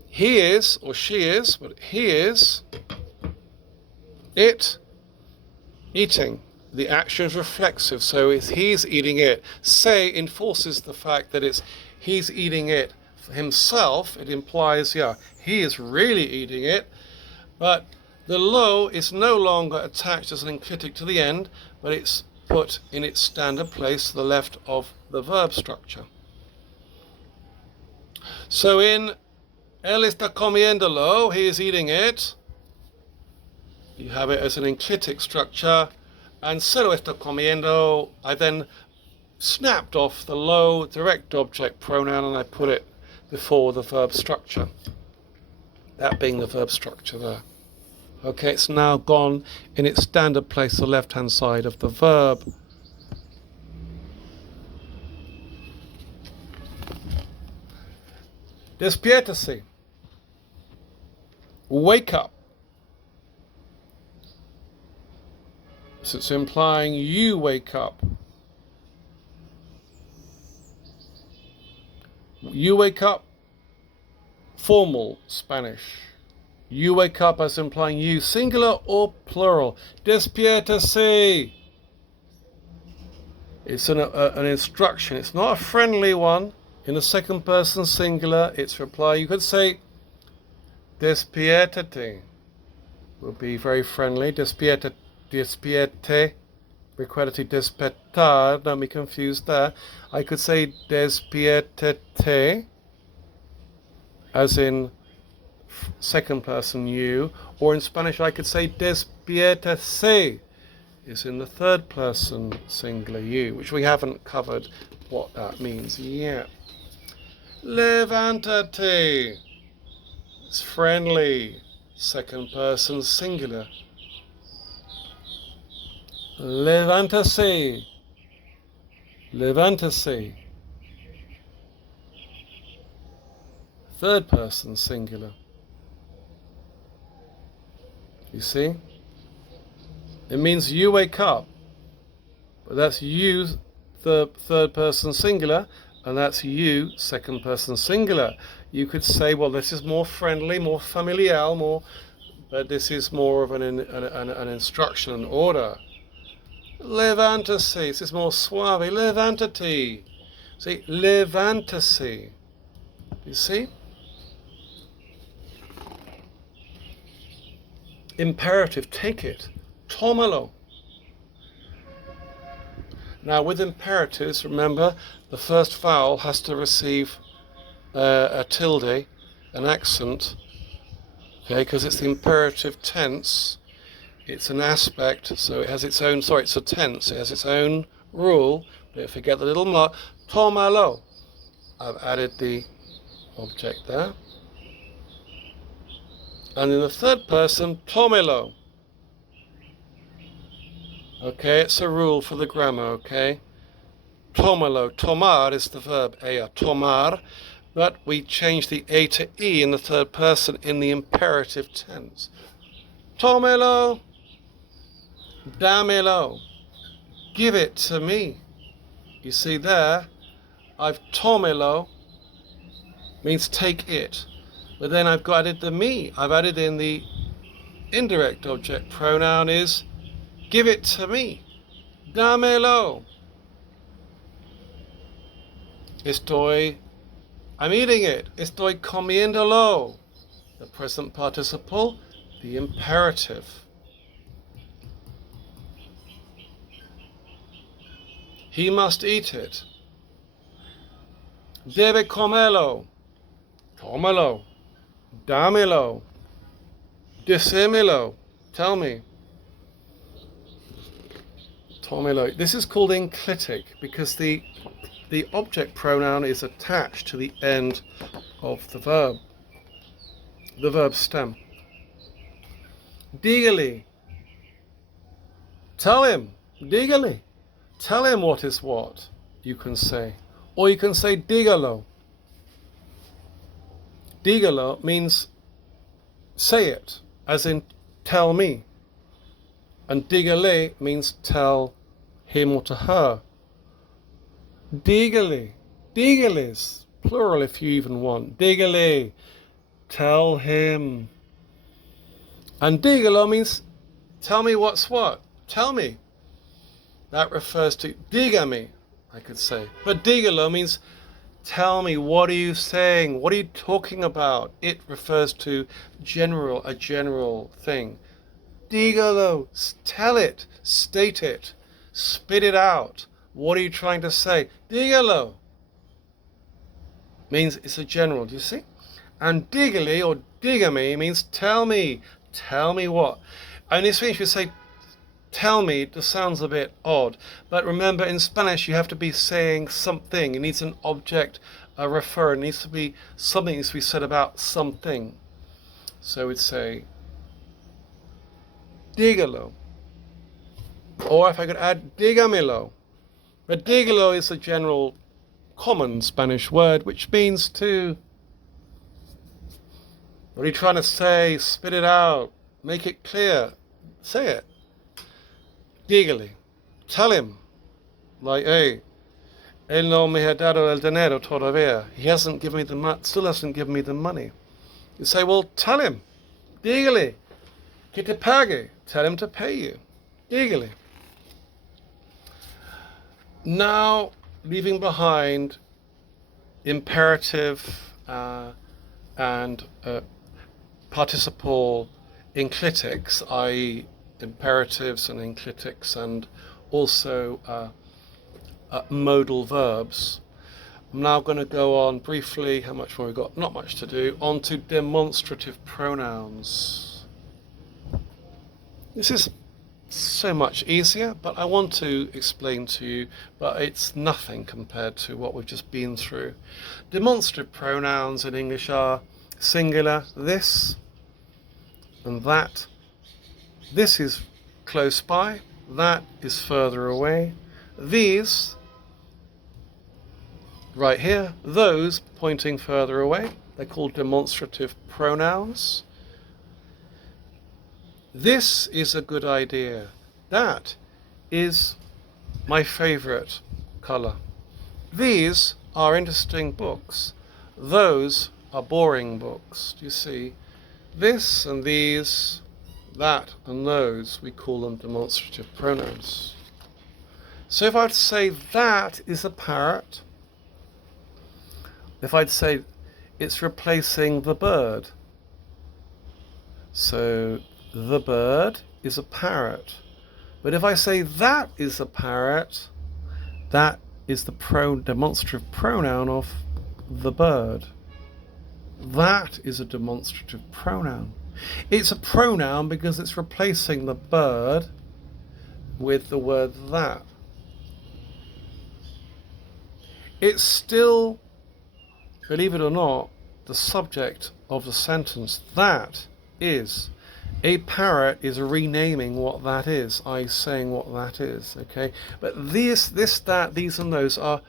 He is, or she is, but he is, it, eating. The action is reflexive, so if he's eating it, se enforces the fact that it's he's eating it himself. It implies, yeah, he is really eating it, but the lo is no longer attached as an enclitic to the end, but it's put in its standard place to the left of the verb structure. So in él está comiéndolo, he is eating it, you have it as an enclitic structure, and se lo está comiendo, I then snapped off the lo direct object pronoun and I put it before the verb structure, that being the verb structure there. Okay, it's now gone in its standard place to the left-hand side of the verb. Despiértese. Wake up. So it's implying you wake up. You wake up, formal Spanish. You wake up as implying you, singular or plural. Despiértese. It's an instruction. It's not a friendly one. In the second person singular, it's reply. You could say despiértate. Would be very friendly. Despierte. Recuérdate despertar. Don't be confused there. I could say despiértate, as in second person you, or in Spanish I could say despiértese, is in the third person singular you, which we haven't covered what that means yet. Levántate, it's friendly, second person singular. Levántese, levántese, third person singular. You see? It means you wake up, but that's you, the third person singular, and that's you, second person singular. You could say, well, this is more friendly, more familiar, but this is more of an instruction, an order. Levántese, this is more suave. Levántate. See, levántese. You see? Imperative, take it. Tómalo. Now with imperatives, remember, the first vowel has to receive a tilde, an accent, okay, because it's the imperative tense. It's an aspect, so it has its own, it's a tense, it has its own rule. Don't forget the little mark. Tómalo. I've added the object there. And in the third person, tómelo. Okay, it's a rule for the grammar, okay? Tómelo. Tomar is the verb, ea, tomar, but we change the A to E in the third person in the imperative tense. Tómelo. Dámelo. Give it to me. You see there, I've tómelo, means take it. But then I've added the me. I've added in the indirect object pronoun is give it to me. Dámelo. I'm eating it. Estoy comiéndolo. The present participle, the imperative. He must eat it. Debe comerlo. Tómalo. Dámelo. Decímelo. Tell me. Tómelo. This is called enclitic because the the object pronoun is attached to the end of the verb stem. Dígale. Tell him. Dígale. Tell him what is what, you can say. Or you can say dígalo. Dígalo means say it, as in tell me. And dígale means tell him or to her. Dígale. Dígales. Plural if you even want. Dígale. Tell him. And dígalo means tell me what's what. Tell me. That refers to dígame, I could say. But dígalo means tell me, what are you saying? What are you talking about? It refers to a general thing. Dígalo, tell it, state it, spit it out. What are you trying to say? Dígalo means it's a general, do you see? And dígale or dígame means tell me what. And it's if you say tell me, it just sounds a bit odd. But remember, in Spanish, you have to be saying something. It needs an object, a refer. It needs to be something needs to be said about something. So we'd say, dígalo. Or if I could add, dígamelo. But dígalo is a general, common Spanish word, which means to, what are you trying to say? Spit it out. Make it clear. Say it. Dígale. Tell him. Like, hey, él no me ha dado el dinero todavía. He hasn't given me the money, still hasn't given me the money. You say, well, tell him. Dígale. Que te pague. Tell him to pay you. Dígale. Now, leaving behind imperative and participle enclitics, i.e. imperatives and enclitics, and also modal verbs. I'm now going to go on briefly, how much more we got? Not much to do, on to demonstrative pronouns. This is so much easier, but I want to explain to you, but it's nothing compared to what we've just been through. Demonstrative pronouns in English are singular, this and that. This is close by, that is further away. These, right here, those pointing further away, they're called demonstrative pronouns. This is a good idea. That is my favorite color. These are interesting books. Those are boring books. Do you see? This and these, that and those, we call them demonstrative pronouns. So if I'd say that is a parrot, if I'd say it's replacing the bird, so the bird is a parrot. But if I say that is a parrot, that is the demonstrative pronoun of the bird. That is a demonstrative pronoun. It's a pronoun because it's replacing the bird with the word that. It's still, believe it or not, the subject of the sentence. That is. A parrot is renaming what that is, i.e. saying what that is, okay? But this, that, these and those are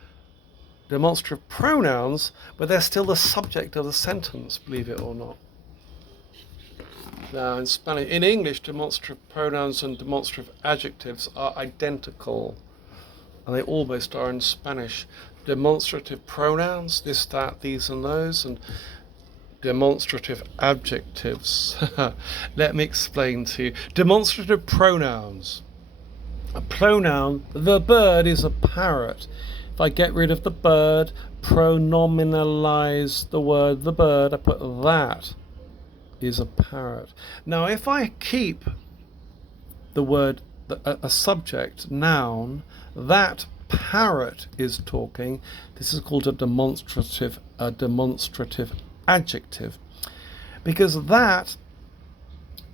demonstrative pronouns, but they're still the subject of the sentence, believe it or not. Now, in Spanish, in English, demonstrative pronouns and demonstrative adjectives are identical, and they almost are in Spanish. Demonstrative pronouns, this, that, these, and those, and demonstrative adjectives. Let me explain to you. Demonstrative pronouns. A pronoun, the bird is a parrot. If I get rid of the bird, pronominalize the word the bird, I put that is a parrot. Now if I keep the word, a subject, noun, that parrot is talking, this is called a demonstrative adjective, because that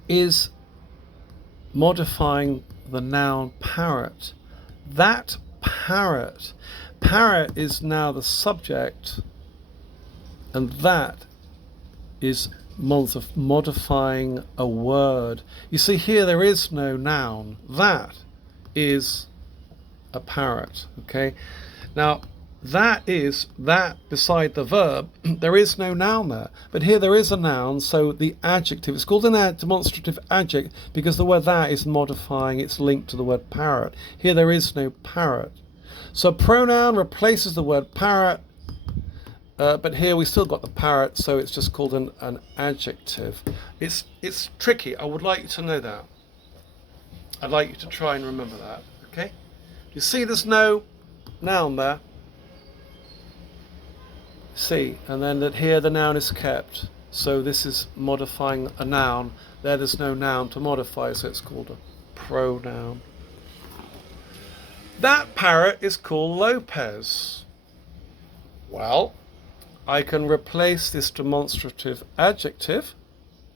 is modifying the noun parrot. That parrot. Parrot is now the subject, and that is modifying a word. You see here there is no noun. That is a parrot. Okay, now that beside the verb, there is no noun there, but here there is a noun, so the adjective, it's called an demonstrative adjective because the word that is modifying, it's linked to the word parrot. Here there is no parrot, so pronoun replaces the word parrot, but here we still got the parrot, so it's just called an adjective. It's tricky. I would like you to know that. I'd like you to try and remember that. Okay, you see there's no noun there. See, and then that here the noun is kept, so this is modifying a noun. There's no noun to modify, so it's called a pronoun. That parrot is called Lopez. Well, I can replace this demonstrative adjective,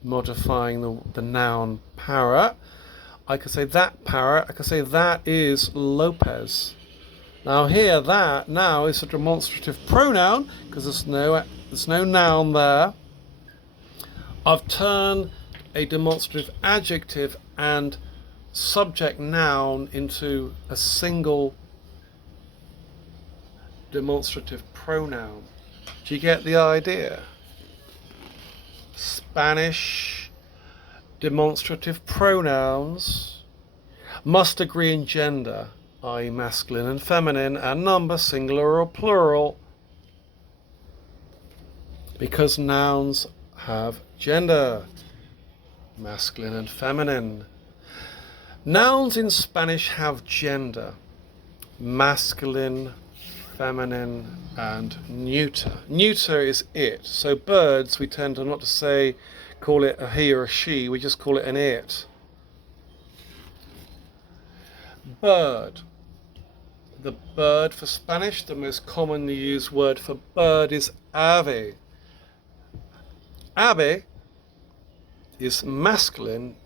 modifying the noun parrot. I could say that parrot, I could say that is Lopez. Now here, that now is a demonstrative pronoun because there's no noun there. I've turned a demonstrative adjective and subject noun into a single demonstrative pronoun. Do you get the idea? Spanish demonstrative pronouns must agree in gender, i.e. masculine and feminine, and number, singular or plural, because nouns have gender, masculine and feminine. Nouns in Spanish have gender, masculine, feminine, and neuter. Neuter is it. So birds, we tend to not to say, call it a he or a she, we just call it an it. Bird. The bird for Spanish, the most commonly used word for bird is ave. Ave is masculine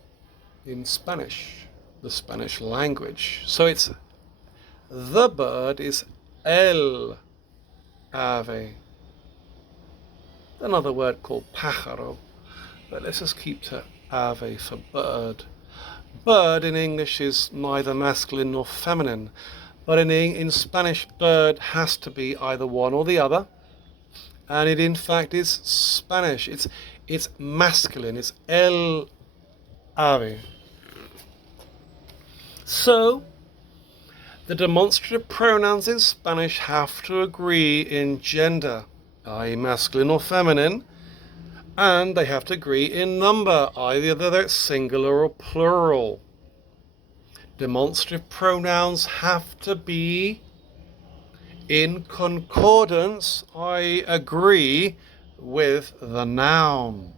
in Spanish, the Spanish language. So it's the bird is el ave. Another word called pájaro, but let's just keep to ave for bird. Bird in English is neither masculine nor feminine, but in Spanish, bird has to be either one or the other, and it in fact is Spanish. It's masculine. It's el ave. So the demonstrative pronouns in Spanish have to agree in gender, i.e. masculine or feminine, and they have to agree in number, either it's singular or plural. Demonstrative pronouns have to be in concordance, I agree with the noun.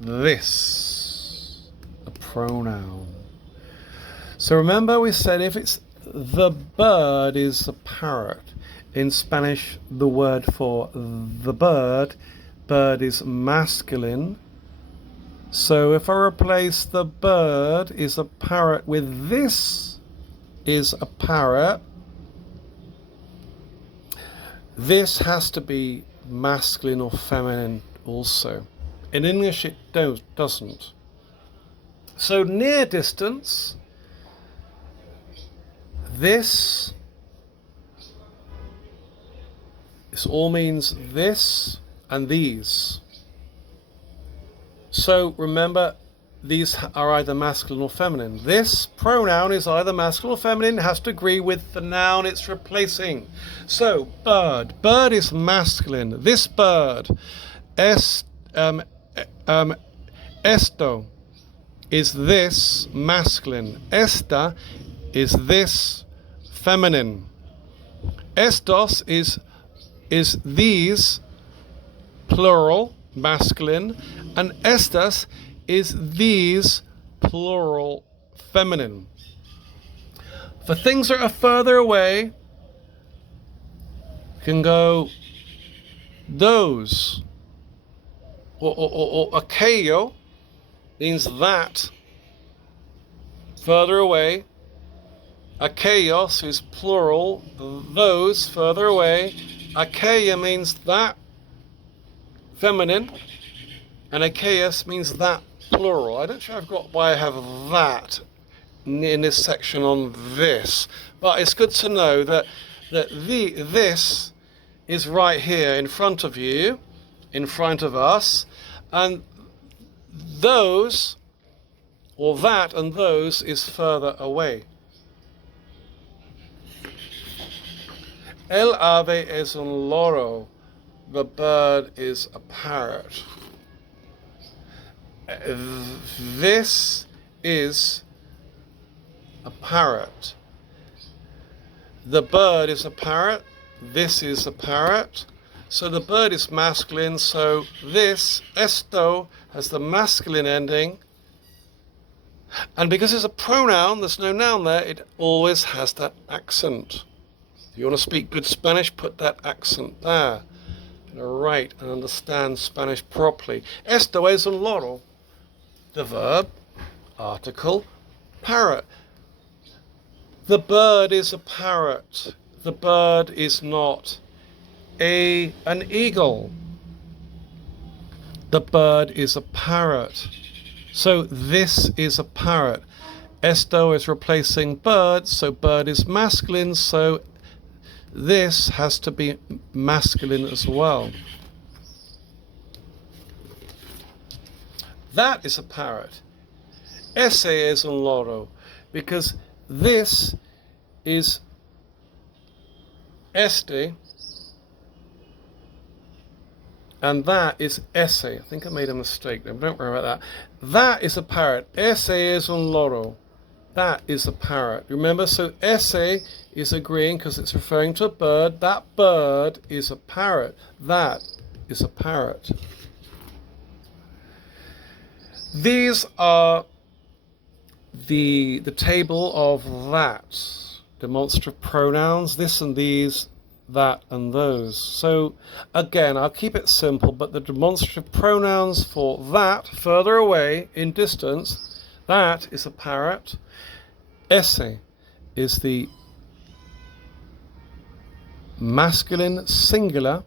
This, a pronoun. So remember we said if it's the bird is a parrot. In Spanish, the word for the bird is masculine. So if I replace the bird is a parrot with this is a parrot, this has to be masculine or feminine also. In English it doesn't. So near distance, this all means this and these. So remember, these are either masculine or feminine. This pronoun is either masculine or feminine, has to agree with the noun it's replacing. So bird. Bird is masculine. This bird, esto, is this masculine. Esta is this feminine. Estos is these plural masculine, and estas is these plural feminine. For things that are further away, you can go those, or aquello means that, further away. Akeios is plural, those further away. Akeia means that, feminine, and Akeios means that, plural. I don't sure I've got why I have that in this section on this, but it's good to know that this is right here in front of you, in front of us, and those, or that and those, is further away. El ave es un loro. The bird is a parrot. This is a parrot. The bird is a parrot. This is a parrot. So the bird is masculine. So this, esto, has the masculine ending. And because it's a pronoun, there's no noun there, it always has that accent. If you want to speak good Spanish, put that accent there. Write and understand Spanish properly. Esto es un loro. The verb, article, parrot. The bird is a parrot. The bird is not an eagle. The bird is a parrot. So this is a parrot. Esto is replacing bird, so bird is masculine, so this has to be masculine as well. That is a parrot. Ese es un loro, because this is este, and that is ese. I think I made a mistake there, but don't worry about that. That is a parrot. Ese es un loro. That is a parrot. Remember, so ese is agreeing because it's referring to a bird. That bird is a parrot. That is a parrot. These are the table of that. Demonstrative pronouns, this and these, that and those. So again, I'll keep it simple, but the demonstrative pronouns for that, further away in distance, that is a parrot. Ese is the masculine singular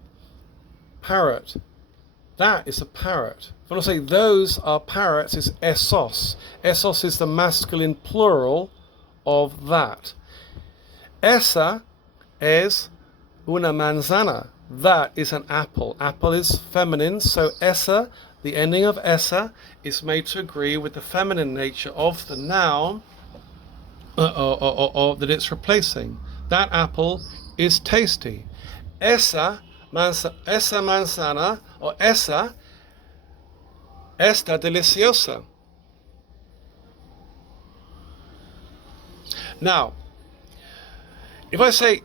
parrot. That is a parrot. If I want to say those are parrots, it's esos. Esos is the masculine plural of that. Esa es una manzana. That is an apple. Apple is feminine, so esa, the ending of esa, is made to agree with the feminine nature of the noun that it's replacing. That apple is tasty. Esa manzana, or esa, está deliciosa. Now, if I say,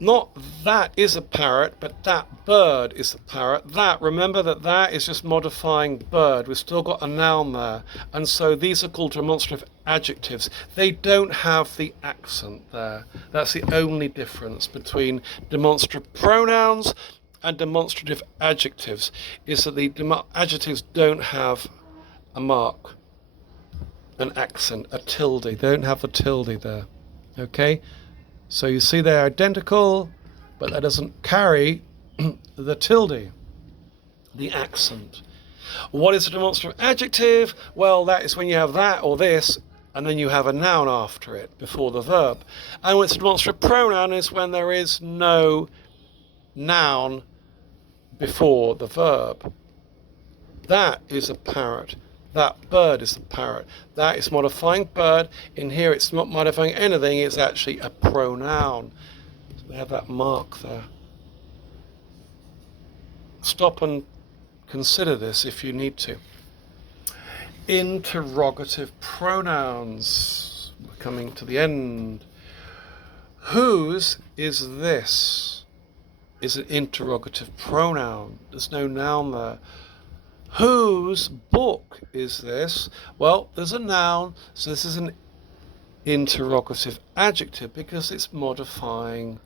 not that is a parrot, but that bird is a parrot, that, remember that is just modifying bird. We've still got a noun there. And so these are called demonstrative adjectives. They don't have the accent there. That's the only difference between demonstrative pronouns and demonstrative adjectives, is that the adjectives don't have a mark, an accent, a tilde. They don't have the tilde there. Okay? So you see they're identical, but that doesn't carry the tilde, the accent. What is a demonstrative adjective? Well, that is when you have that or this, and then you have a noun after it, before the verb. And when it's a demonstrative pronoun is when there is no noun before the verb. That is a parrot. That bird is a parrot. That is modifying bird. In here it's not modifying anything, it's actually a pronoun. So they have that mark there. Stop and consider this if you need to. Interrogative pronouns. We're coming to the end. Whose is this? Is an interrogative pronoun. There's no noun there. Whose book is this? Well, there's a noun, so this is an interrogative adjective because it's modifying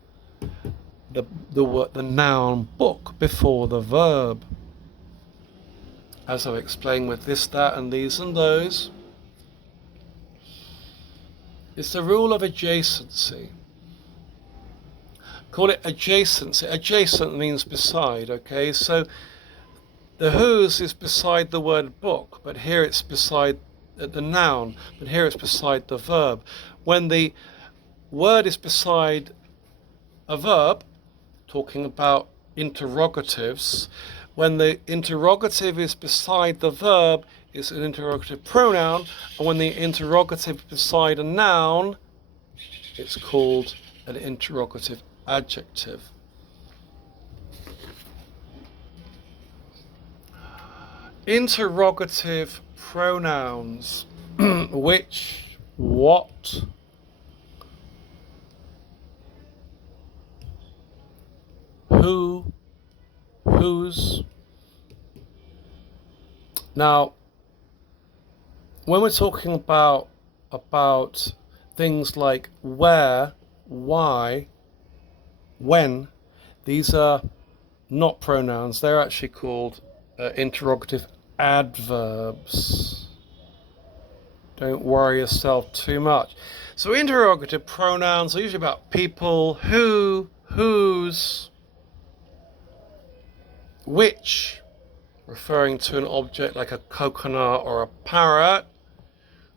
the noun book before the verb. As I've explained with this, that, and these and those. It's the rule of adjacency. Call it adjacency. Adjacent means beside, okay? So the whose is beside the word book, but here it's beside the noun, but here it's beside the verb. When the word is beside a verb, talking about interrogatives, when the interrogative is beside the verb, it's an interrogative pronoun, and when the interrogative is beside a noun, it's called an interrogative adjective. Interrogative pronouns. Which, what, who, whose. Now, when we're talking about things like where, why, when, these are not pronouns. They're actually called interrogative adverbs. Don't worry yourself too much. So interrogative pronouns are usually about people, who, whose, which, referring to an object like a coconut or a parrot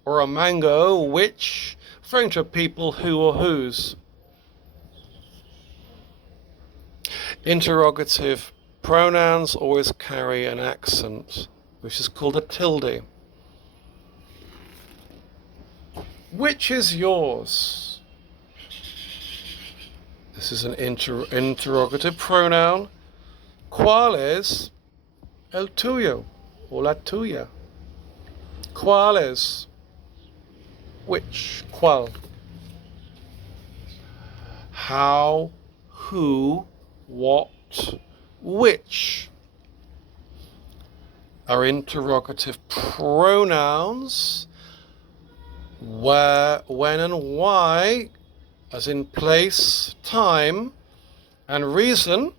or a mango, which, referring to a people, who or whose. Interrogative pronouns always carry an accent, which is called a tilde. Which is yours? This is an interrogative pronoun. ¿Cuál es el tuyo o la tuya? ¿Cuál es? Which? ¿Cuál? How? Who? What? Which? Are interrogative pronouns. Where, when, and why, as in place, time, and reason,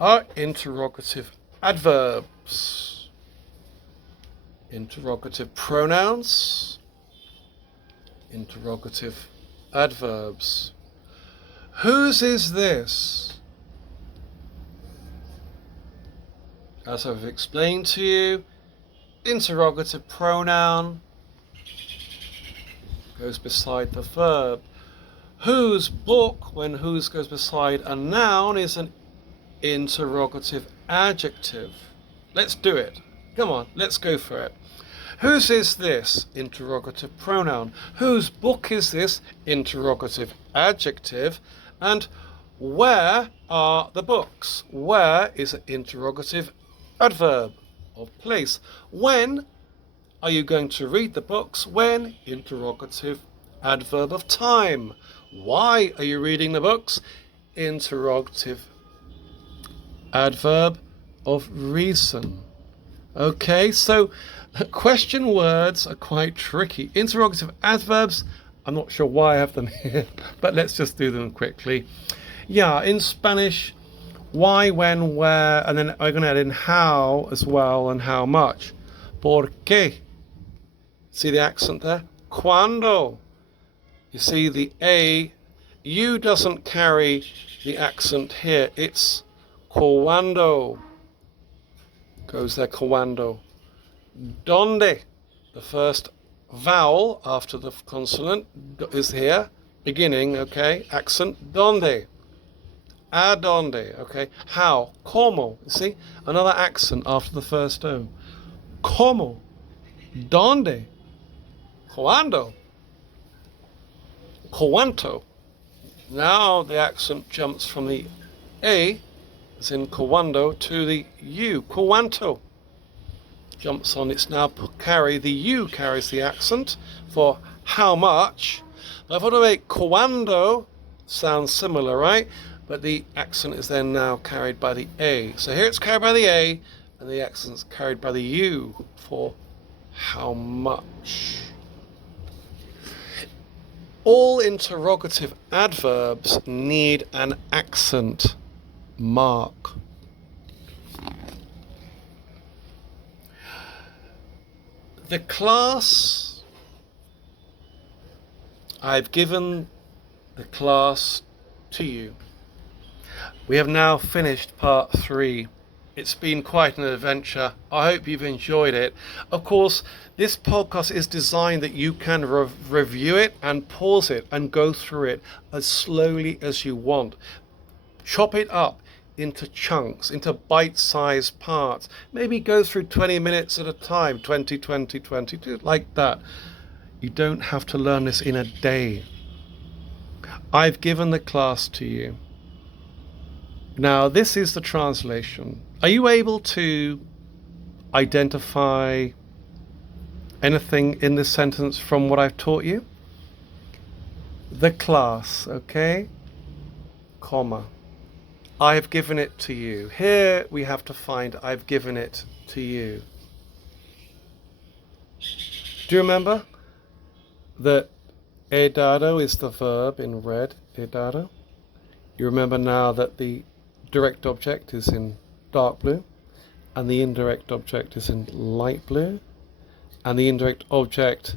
are interrogative adverbs. Interrogative pronouns, interrogative adverbs. Whose is this? As I've explained to you, interrogative pronoun goes beside the verb. Whose book, when whose goes beside a noun, is an interrogative adjective. Let's do it. Come on, let's go for it. Whose is this? Interrogative pronoun. Whose book is this? Interrogative adjective. And where are the books? Where is an interrogative adverb of place. When are you going to read the books? When? Interrogative adverb of time. Why are you reading the books? Interrogative adverb of reason. Okay, so question words are quite tricky. Interrogative adverbs, I'm not sure why I have them here, but let's just do them quickly. Yeah, in Spanish, why, when, where, and then I'm going to add in how as well, and how much. ¿Por qué? See the accent there? Cuando. You see the A, U doesn't carry the accent here. It's cuando. Goes there, cuando. Donde. The first vowel after the consonant is here. Beginning, okay? Accent, donde. A donde, okay? How? Como. You see? Another accent after the first O. Como. Donde. Cuando. Cuanto. Now the accent jumps from the A, as in cuando, to the U. Cuanto. Jumps on, it's now carry, the U carries the accent for how much. Now if I want to make cuando sound similar, right? But the accent is then now carried by the A. So here it's carried by the A, and the accent's carried by the U for how much. All interrogative adverbs need an accent mark. The class I've given the class to you. We have now finished part 3. It's been quite an adventure. I hope you've enjoyed it. Of course, this podcast is designed that you can review it and pause it and go through it as slowly as you want. Chop it up into chunks, into bite-sized parts. Maybe go through 20 minutes at a time, 20, 20, 22, like that. You don't have to learn this in a day. I've given the class to you. Now, this is the translation. Are you able to identify anything in this sentence from what I've taught you? The class, okay? Comma. I've given it to you. Here we have to find I've given it to you. Do you remember that he dado is the verb in red, he dado? You remember now that the direct object is in dark blue and the indirect object is in light blue, and the indirect object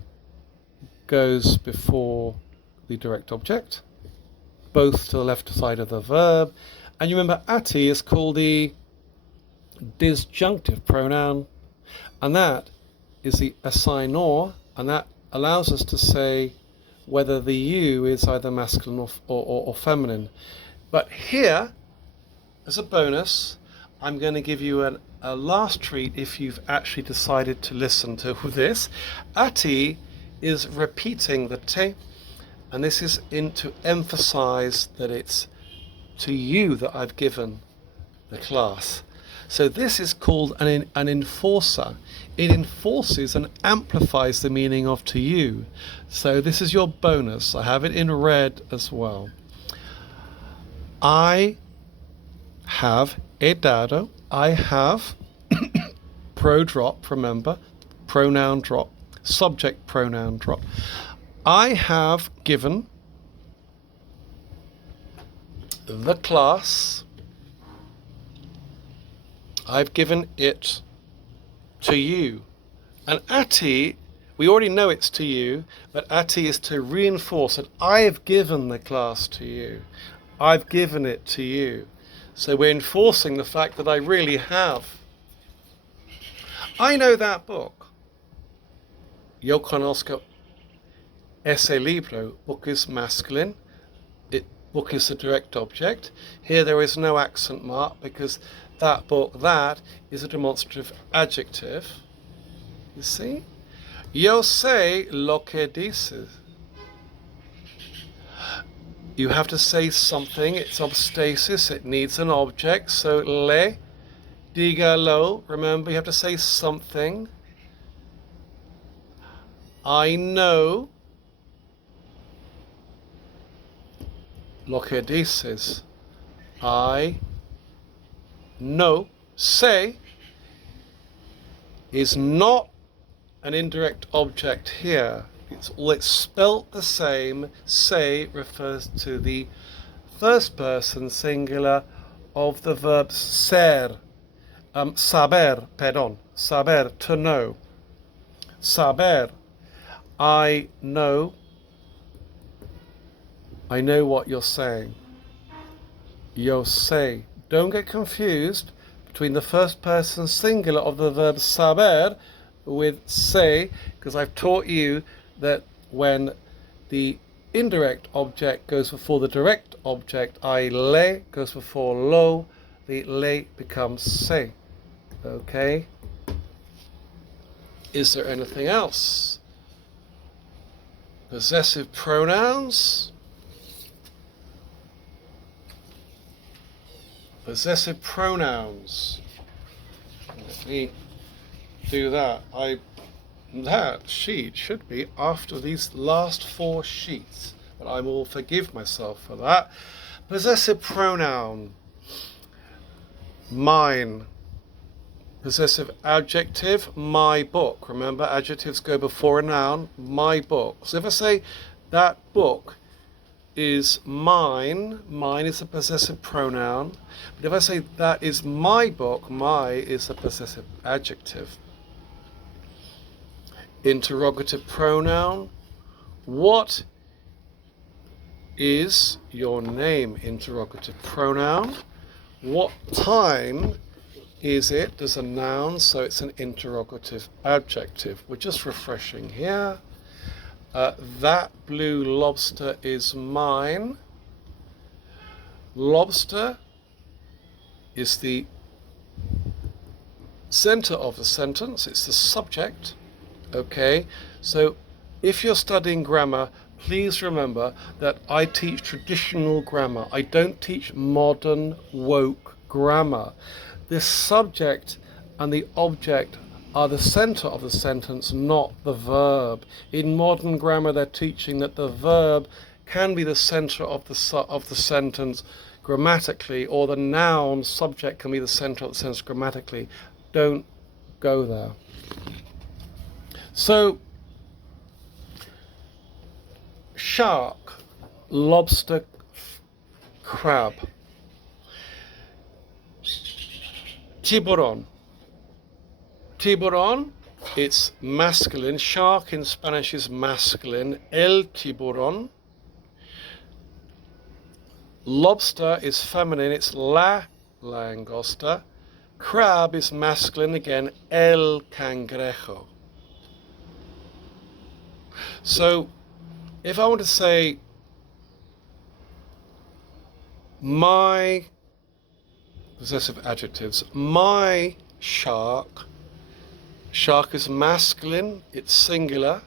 goes before the direct object, both to the left side of the verb. And you remember ati is called the disjunctive pronoun, and that is the assignor, and that allows us to say whether the you is either masculine or feminine. But here, as a bonus, I'm going to give you a last treat if you've actually decided to listen to this. Ati is repeating the te, and this is to emphasize that it's to you that I've given the class. So this is called an enforcer. It enforces and amplifies the meaning of to you. So this is your bonus. I have it in red as well. I have he dado. I have pro drop, remember, pronoun drop, subject pronoun drop. I have given the class, I've given it to you. And ati, we already know it's to you, but ati is to reinforce that I've given the class to you. I've given it to you. So we're enforcing the fact that I really have. I know that book. Yo conozco ese libro. Book is masculine. Book is the direct object. Here there is no accent mark because that book, that is a demonstrative adjective. You see? Yo sé lo que dices. You have to say something. It's obstasis. It needs an object. So le, dígalo. Remember, you have to say something. I know lo que dices. I know. Say is not an indirect object here. It's spelt the same. Say refers to the first person singular of the verb ser. Saber, perdón. Saber, to know. Saber. I know what you're saying. Yo sé. Don't get confused between the first person singular of the verb saber with say, because I've taught you that when the indirect object goes before the direct object, I le goes before lo, the le becomes se. Okay? Is there anything else? Possessive pronouns. Possessive pronouns. Let me do that. That sheet should be after these last 4 sheets, but I will forgive myself for that. Possessive pronoun. Mine. Possessive adjective, my book. Remember, adjectives go before a noun, my book. So if I say that book is mine, mine is a possessive pronoun. But if I say that is my book, my is a possessive adjective. Interrogative pronoun. What is your name? Interrogative pronoun. What time is it? There's a noun, so it's an interrogative adjective. We're just refreshing here. That blue lobster is mine. Lobster is the center of the sentence. It's the subject. Okay, so if you're studying grammar, please remember that I teach traditional grammar. I don't teach modern woke grammar. The subject and the object are the center of the sentence, not the verb. In modern grammar, they're teaching that the verb can be the center of the sentence grammatically, or the noun subject can be the center of the sentence grammatically. Don't go there. So, shark, lobster, crab. Tiburon. Tiburon, it's masculine. Shark in Spanish is masculine. El tiburón. Lobster is feminine. It's la langosta. Crab is masculine again. El cangrejo. So, if I want to say my possessive adjectives, my shark, shark is masculine, it's singular.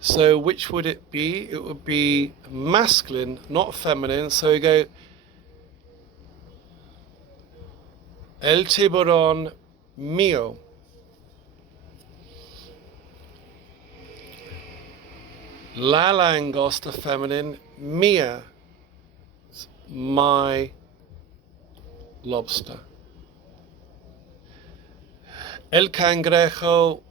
So which would it be? It would be masculine, not feminine. So we go el tiburón mío. La langosta feminine, mia, my lobster. El cangrejo,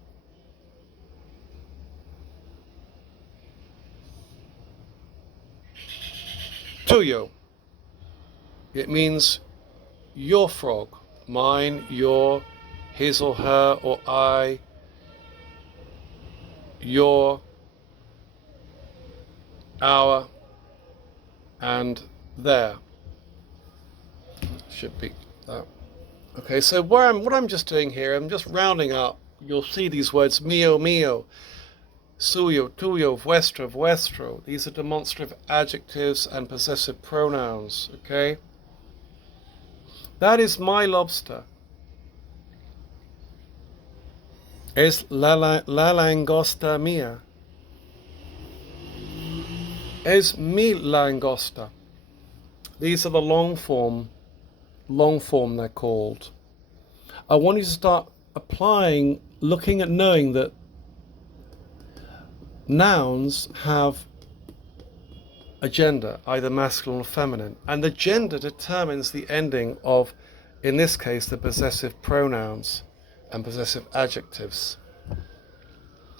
tuyo. It means your frog, mine, your, his or her or I, your, our, and their. Should be that. Okay, so what I'm just doing here, I'm just rounding up. You'll see these words, mio, mio, suyo, tuyo, vuestro, vuestro. These are demonstrative adjectives and possessive pronouns, okay? That is my lobster. Es la langosta mía. Es mi langosta. These are the long form they're called. I want you to start applying, looking at knowing that nouns have a gender, either masculine or feminine, and the gender determines the ending of, in this case, the possessive pronouns and possessive adjectives.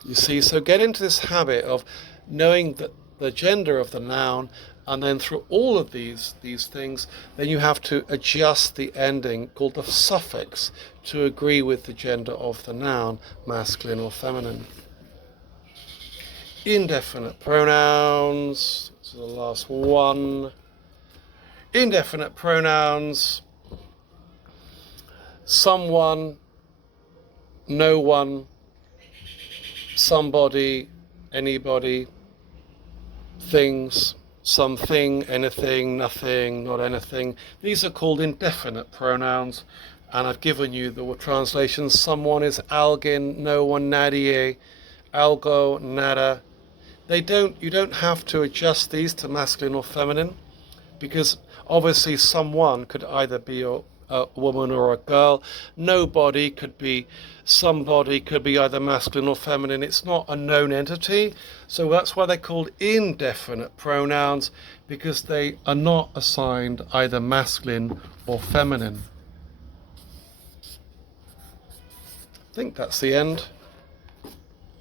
You see, so get into this habit of knowing that the gender of the noun, and then through all of these things, then you have to adjust the ending called the suffix to agree with the gender of the noun, masculine or feminine. Indefinite pronouns, this is the last one. Indefinite pronouns, someone, no one, somebody, anybody, things, something, anything, nothing, not anything. These are called indefinite pronouns, and I've given you the translations. Someone is alguien, no one, nadie, algo, nada. You don't have to adjust these to masculine or feminine, because obviously someone could either be a woman or a girl. Nobody could be somebody, could be either masculine or feminine. It's not a known entity, so that's why they're called indefinite pronouns, because they are not assigned either masculine or feminine. I think that's the end.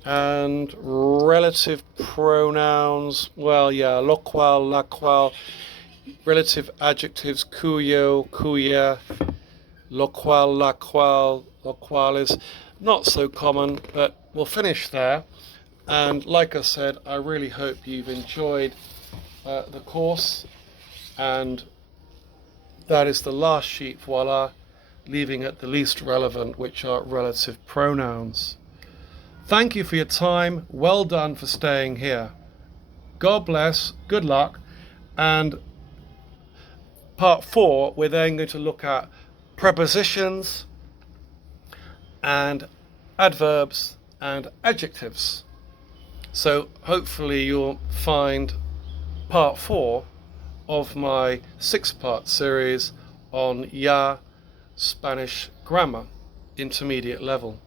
And relative pronouns, well, yeah, lo cual, la cual. Relative adjectives, cuyo, cuya, lo cual, la cual. Lo cual is not so common, but we'll finish there. And like I said, I really hope you've enjoyed the course, and that is the last sheet, voila, leaving at the least relevant, which are relative pronouns. Thank you for your time. Well done for staying here. God bless, good luck, and part 4, we're then going to look at prepositions and adverbs and adjectives. So hopefully you'll find part 4 of my 6-part series on Ya Spanish grammar, intermediate level.